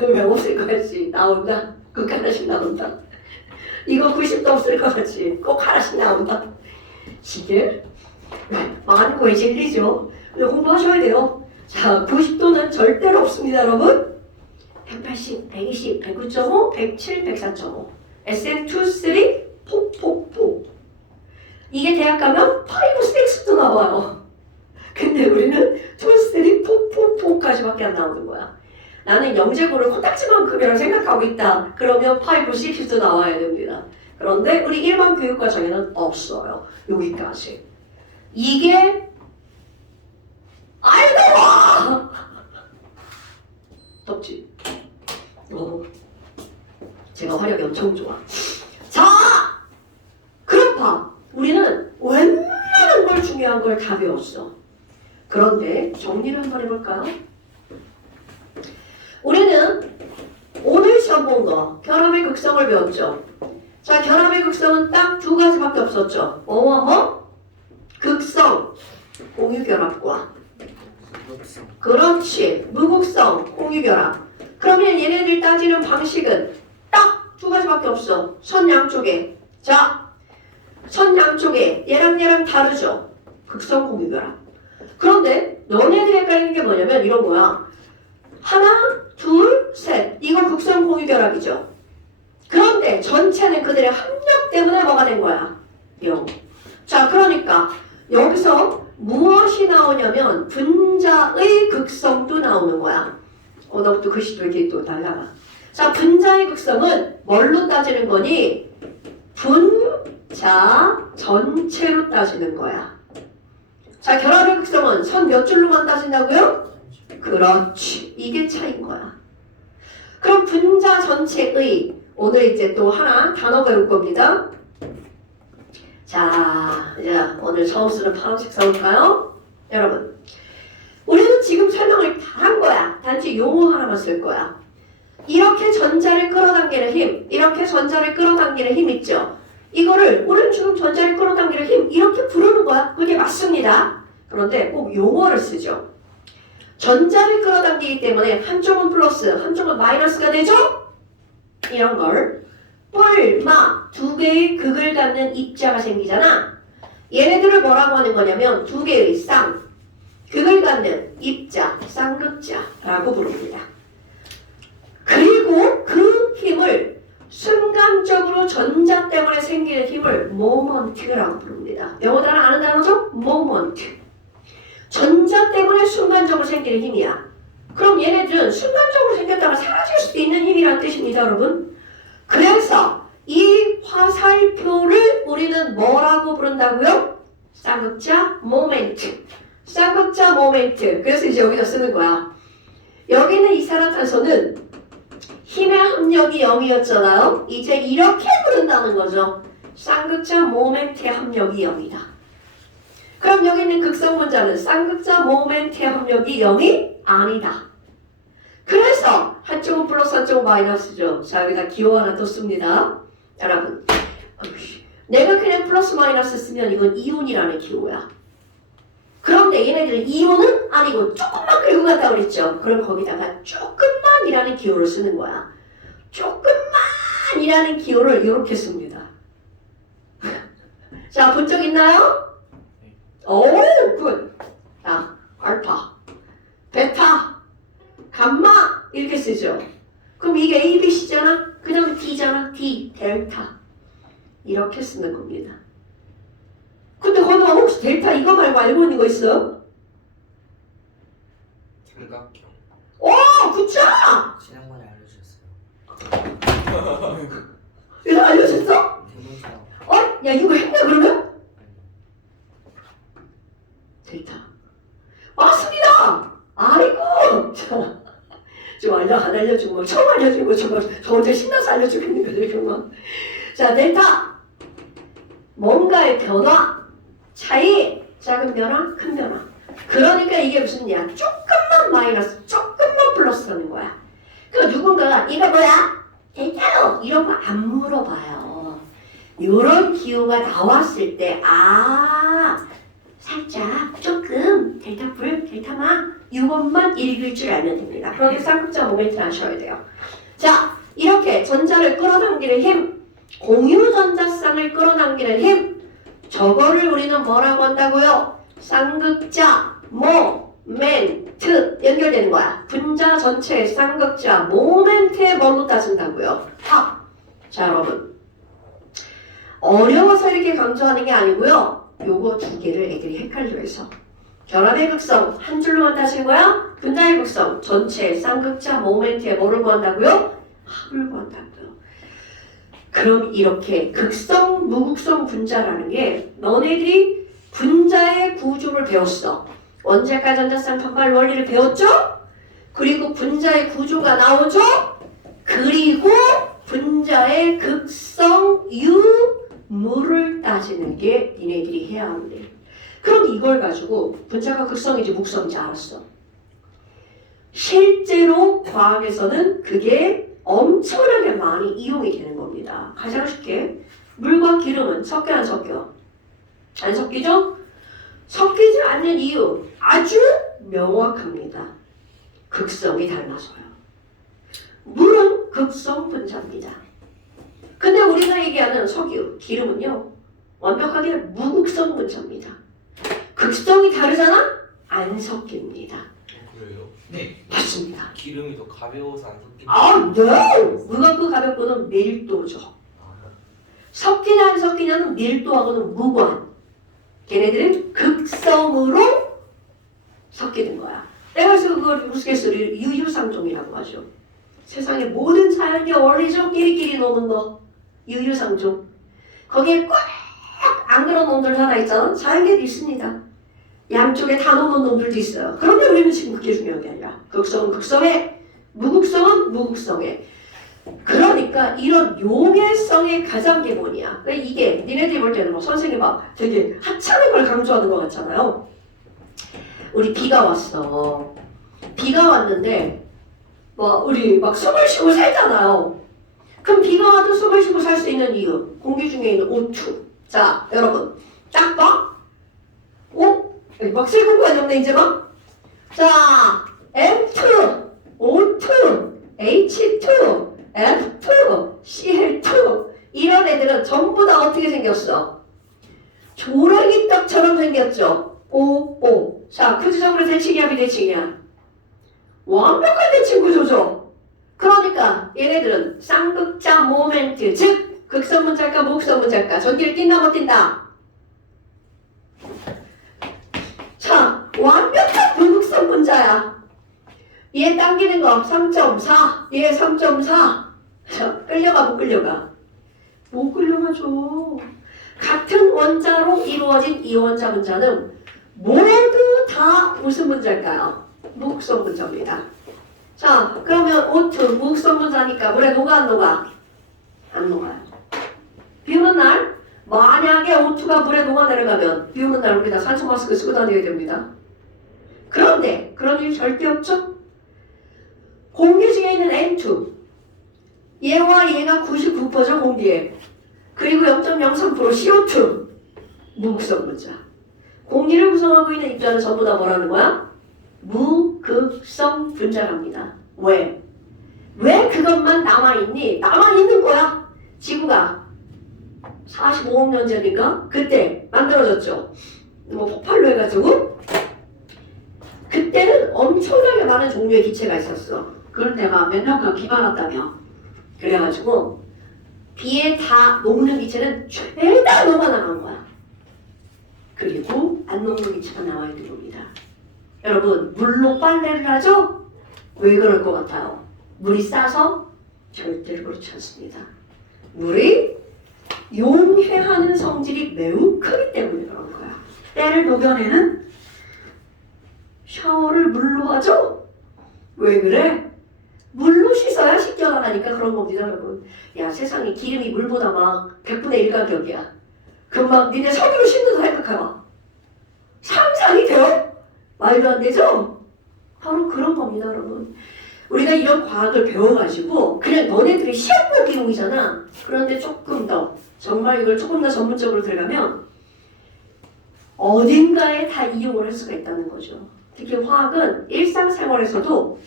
왜 없을 것 같지? 나온다. 꼭 하나씩 나온다. 이거 90도 없을 것 같지? 꼭 하나씩 나온다. 이게 많은 거에 진리죠. 공부하셔야 돼요. 자, 90도는 절대로 없습니다, 여러분. 180, 120, 109.5, 107, 104.5. SM2, 3, 4. 이게 대학 가면 5, 6도 나와요. 근데 우리는 2, 3, 4, 4까지밖에 안 나오는 거야. 나는 영재고를 코딱지만큼이라고 생각하고 있다. 그러면 5, 6도 나와야 됩니다. 그런데 우리 일반 교육과정에는 없어요. 여기까지. 이게 아이고! 덥지? 제가 화력이 엄청 좋아. 자! 그렇다. 우리는 웬만한 걸 중요한 걸 다 배웠어. 그런데 정리를 한번 해볼까요? 우리는 오늘 시험 본 거 결합의 극성을 배웠죠. 자, 결합의 극성은 딱 2가지밖에 없었죠. 뭐뭐? 극성, 공유결합과 무극성. 그렇지. 무극성, 공유결합. 그러면 얘네들 따지는 방식은 딱 2가지밖에 없어. 선 양쪽에. 자, 선 양쪽에 얘랑 다르죠. 극성, 공유결합. 그런데 너네들이 헷갈리는 게 뭐냐면 이런 거야. 하나, 둘, 셋. 이거 극성, 공유결합이죠. 그런데 전체는 그들의 합력 때문에 뭐가 된 거야? 0. 자, 그러니까 여기서 무엇이 나오냐면 분자의 극성도 나오는 거야. 너부터 글씨도 이렇게 또 달라가. 자, 분자의 극성은 뭘로 따지는 거니? 분자 전체로 따지는 거야. 자, 결합의 극성은 선 몇 줄로만 따진다고요? 그렇지. 이게 차이인 거야. 그럼 분자 전체의 오늘 이제 또 하나 단어 배울 겁니다. 자, 이제 오늘 처음 쓰는 파란색 써볼까요? 여러분, 우리는 지금 설명을 다 한 거야. 단지 용어 하나만 쓸 거야. 이렇게 전자를 끌어당기는 힘, 이렇게 전자를 끌어당기는 힘 있죠? 이거를 우리는 지금 전자를 끌어당기는 힘 이렇게 부르는 거야. 그게 맞습니다. 그런데 꼭 용어를 쓰죠. 전자를 끌어당기기 때문에 한쪽은 플러스, 한쪽은 마이너스가 되죠? 이런 걸 뿔, 마, 두 개의 극을 갖는 입자가 생기잖아. 얘네들을 뭐라고 하는 거냐면 두 개의 쌍, 극을 갖는 입자, 쌍극자라고 부릅니다. 그리고 그 힘을 순간적으로 전자 때문에 생기는 힘을 모먼트라고 부릅니다. 영어 단어 아는 단어죠? 모먼트. 전자 때문에 순간적으로 생기는 힘이야. 그럼 얘네들은 순간적으로 생겼다가 사라질 수도 있는 힘이라는 뜻입니다, 여러분. 그래서 이 화살표를 우리는 뭐라고 부른다고요? 쌍극자 모멘트. 쌍극자 모멘트. 그래서 이제 여기다 쓰는 거야. 여기는 이산화탄소는 힘의 합력이 0이었잖아요. 이제 이렇게 부른다는 거죠. 쌍극자 모멘트의 합력이 0이다. 그럼 여기 있는 극성 분자는 쌍극자 모멘트의 합력이 0이 아니다. 그래서 한쪽은 플러스 한쪽은 마이너스죠. 자, 여기다 기호 하나 또 씁니다. 여러분, 내가 그냥 플러스 마이너스 쓰면 이건 이온이라는 기호야. 그런데 얘네들은 이온은 아니고 조금만 끌고 갔다 그랬죠. 그럼 거기다가 조금만이라는 기호를 쓰는 거야. 조금만이라는 기호를 이렇게 씁니다. 자, 본 적 있나요? 오, 굿. 자, 알파, 베타, 감마 이렇게 쓰죠. 그럼 이게 A, B, C잖아. 그 다음에 D잖아. D, 델타 이렇게 쓰는 겁니다. 근데 거기가 혹시 델타 이거 말고 알고 있는 거 있어요? 삼각형. 오, 굿죠? 지난번에 알려주셨어요. 이거 알려줬어? 대명사. 야 이거 했나 그러면? 델타 맞습니다. 아이고 자, 좀 안 알려주고 처음 알려주고 저 혼자 신나서 알려주겠는 거죠 정말. 자, 델타 뭔가의 변화 차이, 작은 변화, 큰 변화. 그러니까 이게 무슨 일이야? 조금만 마이너스, 조금만 플러스 하는 거야. 그러니까 누군가가 이거 뭐야? 델타요! 이런 거 안 물어봐요. 이런 기호가 나왔을 때 살짝 조금 델타 불, 델타 마 이것만 읽을 줄 알면 됩니다. 그런데 쌍극자 모멘트는 아셔야 돼요. 자, 이렇게 전자를 끌어당기는 힘, 공유전자쌍을 끌어당기는 힘, 저거를 우리는 뭐라고 한다고요? 쌍극자 모멘트 연결되는 거야. 분자 전체의 쌍극자 모멘트에 뭘로 따진다고요? 자, 여러분 어려워서 이렇게 강조하는 게 아니고요. 요거 두 개를 애들이 헷갈려해서 결합의 극성 한 줄로만 따진 거야. 분자의 극성 전체의 쌍극자 모멘트에 뭐를 구한다고요? 합을 구한다고요. 그럼 이렇게 극성, 무극성 분자라는 게 너네들이 분자의 구조를 배웠어. 원자가 전자쌍 반발 원리를 배웠죠? 그리고 분자의 구조가 나오죠? 그리고 분자의 극성, 유무를 따지는 게 니네들이 해야 하는데. 그럼 이걸 가지고 분자가 극성인지 무극성인지 알았어. 실제로 과학에서는 그게 엄청나게 많이 이용이 되는 겁니다. 가장 쉽게 물과 기름은 섞여 안 섞여? 안 섞이죠? 섞이지 않는 이유 아주 명확합니다. 극성이 달라서요. 물은 극성 분자입니다. 근데 우리가 얘기하는 석유, 기름은요 완벽하게 무극성 분자입니다. 극성이 다르잖아? 안 섞입니다. 그래요? 네. 맞습니다. 기름이 더 가벼워서 안 섞이는. no! 무겁고 가볍고는 밀도죠. 섞이냐 안 섞이냐는 밀도하고는 무관. 걔네들은 극성으로 섞이는 거야. 내가 그래서 그걸 우스갯소리로 유유상종이라고 하죠. 세상의 모든 자연의 원리죠. 끼리끼리 노는 거. 유유상종. 거기에 꽉 안 그런 놈들 하나 있잖아. 자연계도 있습니다. 양쪽에 다 놓는 놈들도 있어요. 그런데 우리는 지금 그게 중요한 게 아니라 극성은 극성에, 무극성은 무극성에. 그러니까 이런 용해성의 가장 기본이야. 그러니까 이게 니네들이 볼 때는 뭐 선생님 막 되게 하찮은 걸 강조하는 것 같잖아요. 우리 비가 왔어. 비가 왔는데 뭐 우리 막 숨을 쉬고 살잖아요. 그럼 비가 와도 숨을 쉬고 살 수 있는 이유, 공기 중에 있는 O2. 자, 여러분 딱 봐. 막 슬픈거야 없네 이제 막. 자, M2, O2, H2, F2, Cl2 이런 애들은 전부 다 어떻게 생겼어? 조랭이 떡처럼 생겼죠. O. 자, 구조적으로 대칭이야 비대칭이야? 완벽한 대칭 구조죠. 그러니까 얘네들은 쌍극자 모멘트, 즉 극성문자일까 무극성문자일까? 전기를 띈다 못 띈다? 자, 완벽한 무극성문자야. 얘 당기는 거 3.4, 얘 3.4. 자, 끌려가 못 끌려가? 못 끌려가죠. 같은 원자로 이루어진 이원자 문자는 모두 다 무슨 문자일까요? 무극성 문자입니다. 자, 그러면 O2 무극성 문자니까 물에 녹아 안 녹아? 안 녹아요. 비 오는 날 만약에 O2가 물에 녹아 내려가면 비 오는 날 우리가 산소 마스크 쓰고 다녀야 됩니다. 그런데 그런 일 절대 없죠? 공기 중에 있는 N2 얘와 얘가 99%죠 공기에. 그리고 0.03% CO2 무극성 문자. 공기를 구성하고 있는 입자는 전부 다 뭐라는 거야? 무극성 분자랍니다. 왜? 왜 그것만 남아있니? 남아있는 거야. 지구가 45억 년 전인가? 그때 만들어졌죠. 뭐 폭발로 해가지고 그때는 엄청나게 많은 종류의 기체가 있었어. 그런데 막 몇 년간 비 많았다며. 그래가지고 비에 다 녹는 기체는 죄다 녹아나간 거야. 그리고 안 녹는 기체가 나와 있는 겁니다. 여러분, 물로 빨래를 하죠? 왜 그럴 것 같아요? 물이 싸서? 절대로 그렇지 않습니다. 물이 용해하는 성질이 매우 크기 때문에 그런 거야. 때를 녹여내는 샤워를 물로 하죠? 왜 그래? 물로 씻어야 씻겨나가니까 그런 겁니다, 여러분. 야, 세상에 기름이 물보다 막 100분의 1 가격이야. 그럼 막 니네 석유로 씻는다 생각해봐. 상상이 돼요? 말도 안 되죠? 바로 그런 겁니다, 여러분. 우리가 이런 과학을 배워가지고 그냥 너네들이 시험 보기 용이잖아. 그런데 조금 더 정말 이걸 조금 더 전문적으로 들어가면 어딘가에 다 이용을 할 수가 있다는 거죠. 특히 화학은 일상생활에서도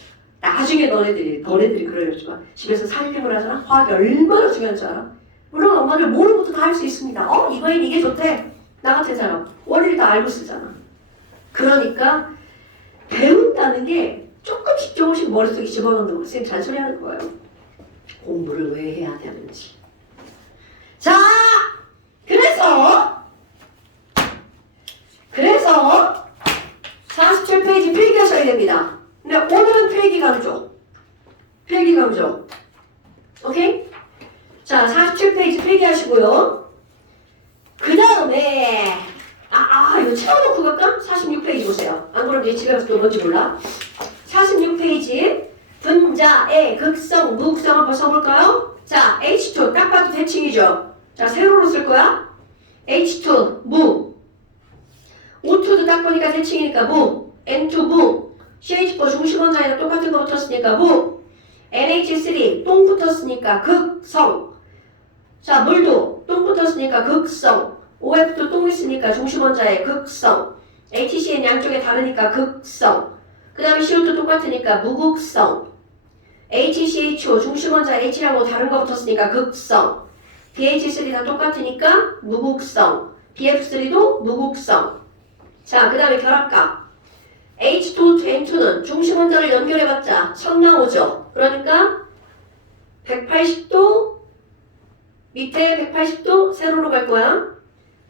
나중에 너네들이 그러겠지만 집에서 살림을 하잖아. 화학이 얼마나 중요한 줄 알아? 물론 엄마들 모르는 것도 다 할 수 있습니다. 이거엔 이게 좋대. 나 같은 사람 원리를 다 알고 쓰잖아. 그러니까 배운다는 게 조금씩 머릿속에 집어넣는 거. 선생님 잔소리 하는 거예요. 공부를 왜 해야 되는지. 자, 그래서 47페이지 필기하셔야 됩니다. 근데 오늘은 필기 강조. 오케이? 자, 47페이지 필기하시고요. 그 다음에 이거 채워놓고 갈까? 46페이지 보세요. 안 그러면 집에 가서 또 뭔지 몰라. 46페이지 분자의 극성, 무극성 한번 써볼까요? 자, H2 딱 봐도 대칭이죠. 자, 세로로 쓸 거야. H2 무. O2도 딱 보니까 대칭이니까 무. N2 무. CH4 중심원자에다 똑같은 거 붙었으니까 무. NH3 똥 붙었으니까 극성. 자, 물도 똥 붙었으니까 극성. OF도 똥 있으니까 중심원자의 극성. HCN 양쪽에 다르니까 극성. 그 다음에 CO2 똑같으니까 무극성. HCHO 중심원자 H라고 다른 거 붙었으니까 극성. BH3 다 똑같으니까 무극성. BF3도 무극성. 자, 그 다음에 결합각. H2 to N2는 중심원자를 연결해봤자 선 나오죠. 그러니까 180도 밑에 180도 세로로 갈 거야.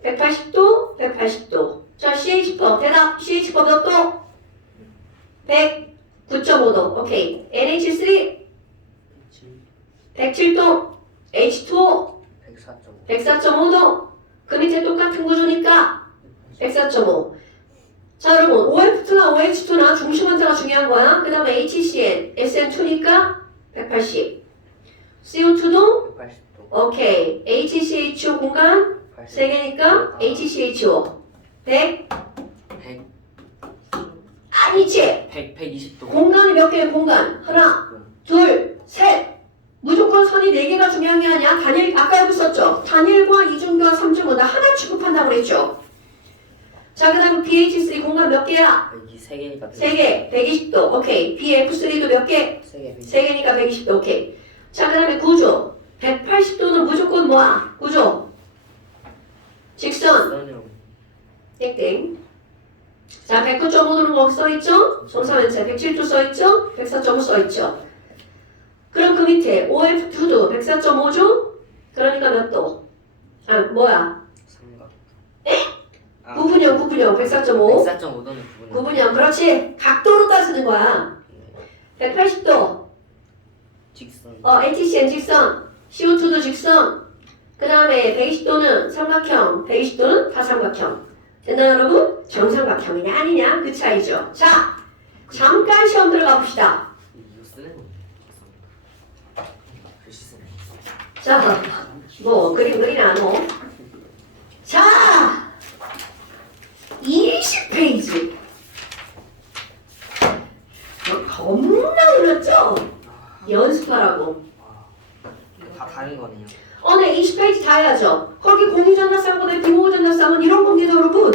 180도 180도. 자, CH4 대답. CH4 몇 도? 109.5도. 오케이. NH3 107도. H2O 104.5도. 그 밑에 똑같은 구조니까 104.5. 자, 여러분 OF2나 OH2나 중심원자가 중요한 거야. 그 다음에 HCN SN2니까 180. CO2도 180도. 오케이. HCHO 공간 3개니까 HCHO 100 100. 아니지. 120도. 공간이 몇 개의 공간? 하나, 둘, 셋. 무조건 선이 4개가 중요한 게 아니야. 단일, 아까 여기 썼죠? 단일과 이중과 삼중은 다 하나 취급한다고 그랬죠? 자, 그 다음에 BH3 공간 몇 개야? 여기 3개니까 3개, 120도. 오케이. BF3도 몇 개? 3개. 3개니까 120도. 오케이. 자, 그 다음에 구조. 180도는 무조건 뭐야? 구조. 직선. 땡땡. 자, 109.5도는 거기 써있죠? 정사면체 107도 써있죠? 104.5 써있죠? 그럼 그 밑에 OF2도 104.5죠? 그러니까 몇 도? 아, 뭐야? 삼각. 구분형, 104.5. 104.5도는 구분형, 그렇지. 각도로 따지는 거야. 180도, 직선. HCN 직선, CO2도 직선, 그 다음에 120도는 삼각형, 120도는 다삼각형. 됐나 여러분? 정삼각형이냐 아니냐 그 차이죠. 자, 잠깐 시험 들어가 봅시다. 이거 쓰는 거. 글씨 쓰는 거. 자, 뭐 그림 그리나 뭐. 자, 20페이지. 겁나 어렵죠? 연습하라고. 이거 다 다른 거네요. 네, 20페이지 다 해야죠. 거기 공유전자쌍분의 비공유전자쌍분 이런 겁니다, 여러분.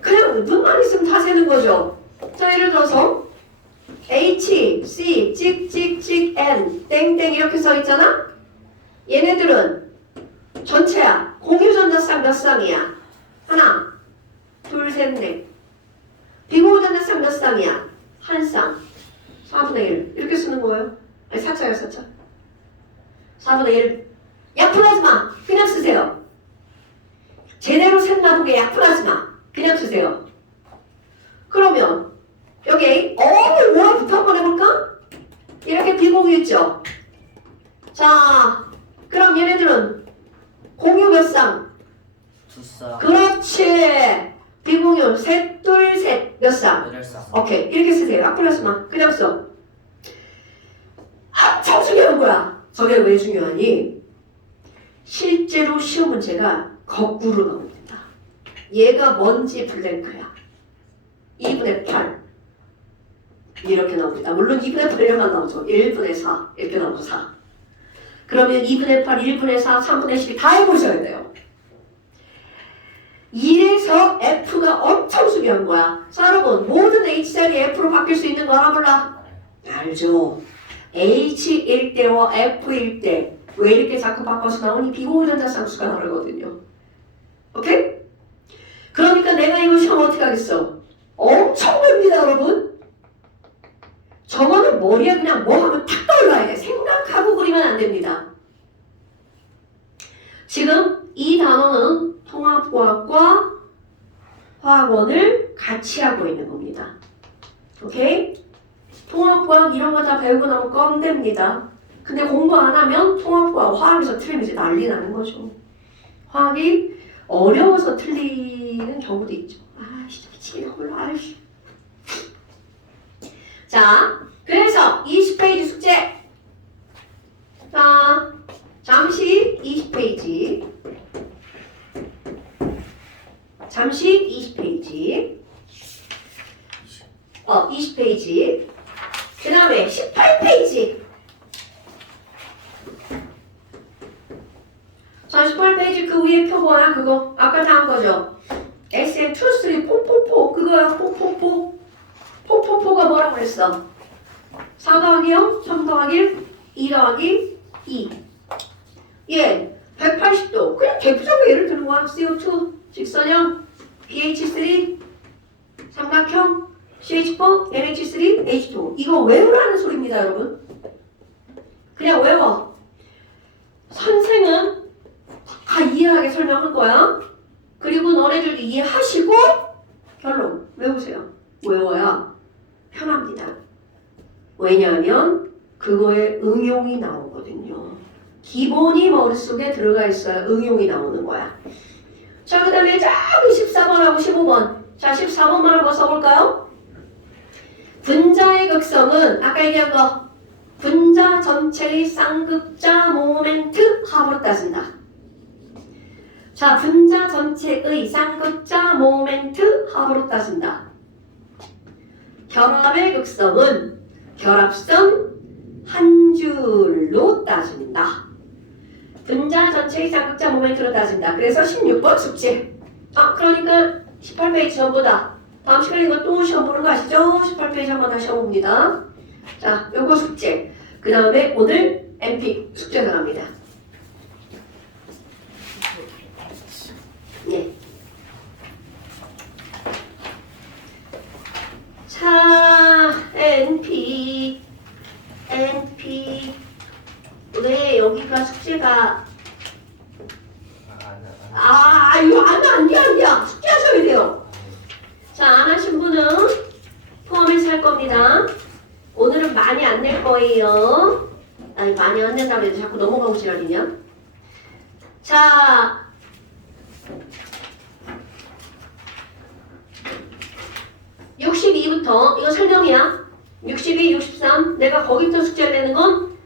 그냥 눈만 있으면 다 세는 거죠. 자, 예를 들어서 H, C, 찍찍찍, N, 땡땡 이렇게 써 있잖아? 얘네들은 전체야. 공유전자쌍 몇 쌍이야? 하나, 둘, 셋, 넷. 비공유전자쌍 몇 쌍이야? 한 쌍. 4분의 1. 이렇게 쓰는 거예요. 아니, 4차야, 4차. 4분의 1. 약분하지 마. 그냥 쓰세요. 제대로 셋나보게 약분하지 마. 그냥 쓰세요. 그러면 여기 뭐부터 한번 해볼까? 이렇게 비공유 있죠? 자, 그럼 얘네들은 공유 몇 쌍? 두 쌍. 그렇지. 비공유 셋, 둘, 셋. 몇 쌍? 8쌍. 오케이. 이렇게 쓰세요. 약분하지 마. 그냥 써. 참 중요한 거야. 저게 왜 중요하니? 실제로 시험 문제가 거꾸로 나옵니다. 얘가 뭔지 블랭크야. 2분의 8 이렇게 나옵니다. 물론 2분의 8이라만 나오죠. 1분의 4 이렇게 나오죠. 4. 그러면 2분의 8, 1분의 4, 3분의 12 다 해보셔야 돼요. 이래서 F가 엄청 중요한 거야. 자, 여러분 모든 H자리 F로 바뀔 수 있는 거 알아 몰라? 알죠. H일 때와 F일 때 왜 이렇게 자꾸 바꿔서 나오니? 비공유전자 쌍수가 다르거든요. 오케이? 그러니까 내가 이거 시험 어떻게 하겠어? 엄청 맵니다, 여러분. 저거는 머리에 그냥 뭐 하면 탁 떠올라야 돼. 생각하고 그리면 안 됩니다. 지금 이 단어는 통합과학과 화학원을 같이 하고 있는 겁니다. 오케이? 통합과학 이런 거 다 배우고 나면 껌됩니다. 근데 공부 안 하면 통합과학 화학에서 틀리면 이제 난리 나는 거죠. 화학이 어려워서 틀리는 경우도 있죠. 아씨, 미치겠네, 몰라, 아이씨. 자, 그래서 20페이지 숙제. 자, 잠시 20페이지. 잠시 20페이지. 20페이지. 그 다음에 18페이지. 자, 18페이지 그 위에 표 뭐야? 그거 아까 다 한 거죠? SM23 포포포 그거야. 포포포. 포포포가 뭐라고 그랬어? 4 더하기 0, 3 더하기 1, 2 더하기 2. 얘 180도. 그냥 대표적으로 예를 드는 거야. CO2 직선형, BH3 삼각형, CH4, NH3, H2. 이거 외우라는 소리입니다, 여러분. 그냥 외워. 선생은 다 이해하게 설명한 거야. 그리고 너네들도 이해하시고 결론 외우세요. 외워야 편합니다. 왜냐하면 그거에 응용이 나오거든요. 기본이 머릿속에 들어가 있어야 응용이 나오는 거야. 자, 그 다음에 저기 14번하고 15번. 자, 14번만 한번 써볼까요? 분자의 극성은 아까 얘기한 거 분자 전체의 쌍극자 모멘트 합으로 따진다. 자, 분자 전체의 쌍극자 모멘트 합으로 따진다. 결합의 극성은 결합선 한 줄로 따진다. 분자 전체의 쌍극자 모멘트로 따진다. 그래서 16번 숙제. 그러니까 18페이지 전보다 다음 시간에 이거 또 시험 보는 거 아시죠? 18페이지 한번 다시 시험 봅니다. 자, 요거 숙제. 그 다음에 오늘 MP 숙제 나갑니다. 네. 자, NP. 왜 여기가 숙제가 이거 안 돼. 숙제 하셔야 돼요. 자, 안 하신 분은 포함해서 할 겁니다. 오늘은 많이 안 낼 거예요. 아니, 많이 안 낸다고 해도 자꾸 넘어가고 지랄이냐? 자, (62부터) 이거 설명이야. 62, 63 내가 거기부터 숙제를 내는 건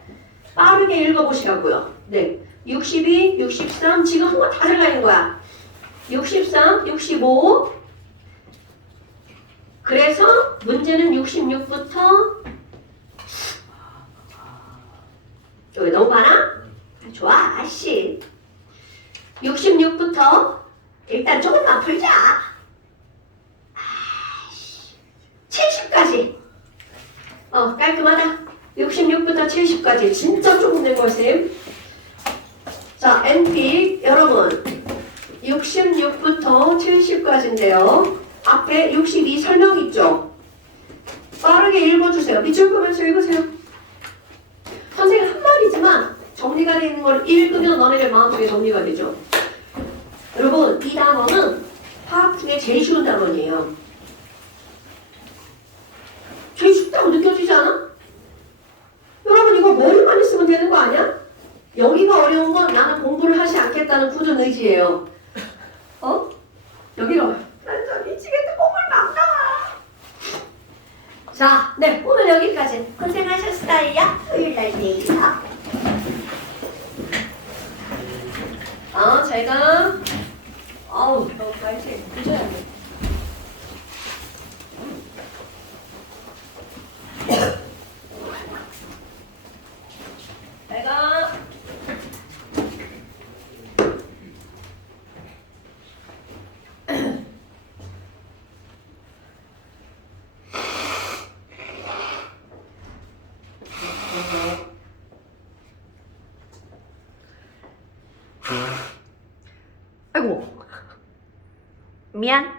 빠르게 읽어보시라고요. 네, 62, 63 지금 한 거 다 들어가 있는 거야. 63, 65 그래서 문제는 66부터 여기 너무 많아? 좋아, 아씨. 66부터 일단 조금만 풀자. 70까지. 깔끔하다. 66부터 70까지 진짜 조금 된 거였어요. 자, NP 여러분 66부터 70까지인데요. 앞에 62 설명 있죠? 빠르게 읽어주세요. 밑줄 보면서 읽으세요. 선생님 한 말이지만 정리가 되는 걸 읽으면 너네들 마음속에 정리가 되죠. 여러분 이 단어는 화학 중에 제일 쉬운 단원이에요. 제일 쉽다고 느껴지지 않아? 여러분 이거 머리만 있으면 되는 거 아니야? 여기가 어려운 건 나는 공부를 하지 않겠다는 굳은 의지예요. 여기가 완전 미치겠다. 공부를 막 나와. 자, 네, 오늘 여기까지. 고생하셨어요. 토요일날 봬요. 제가 너무 빨리 늦어야 돼. 내가 아이고 미안.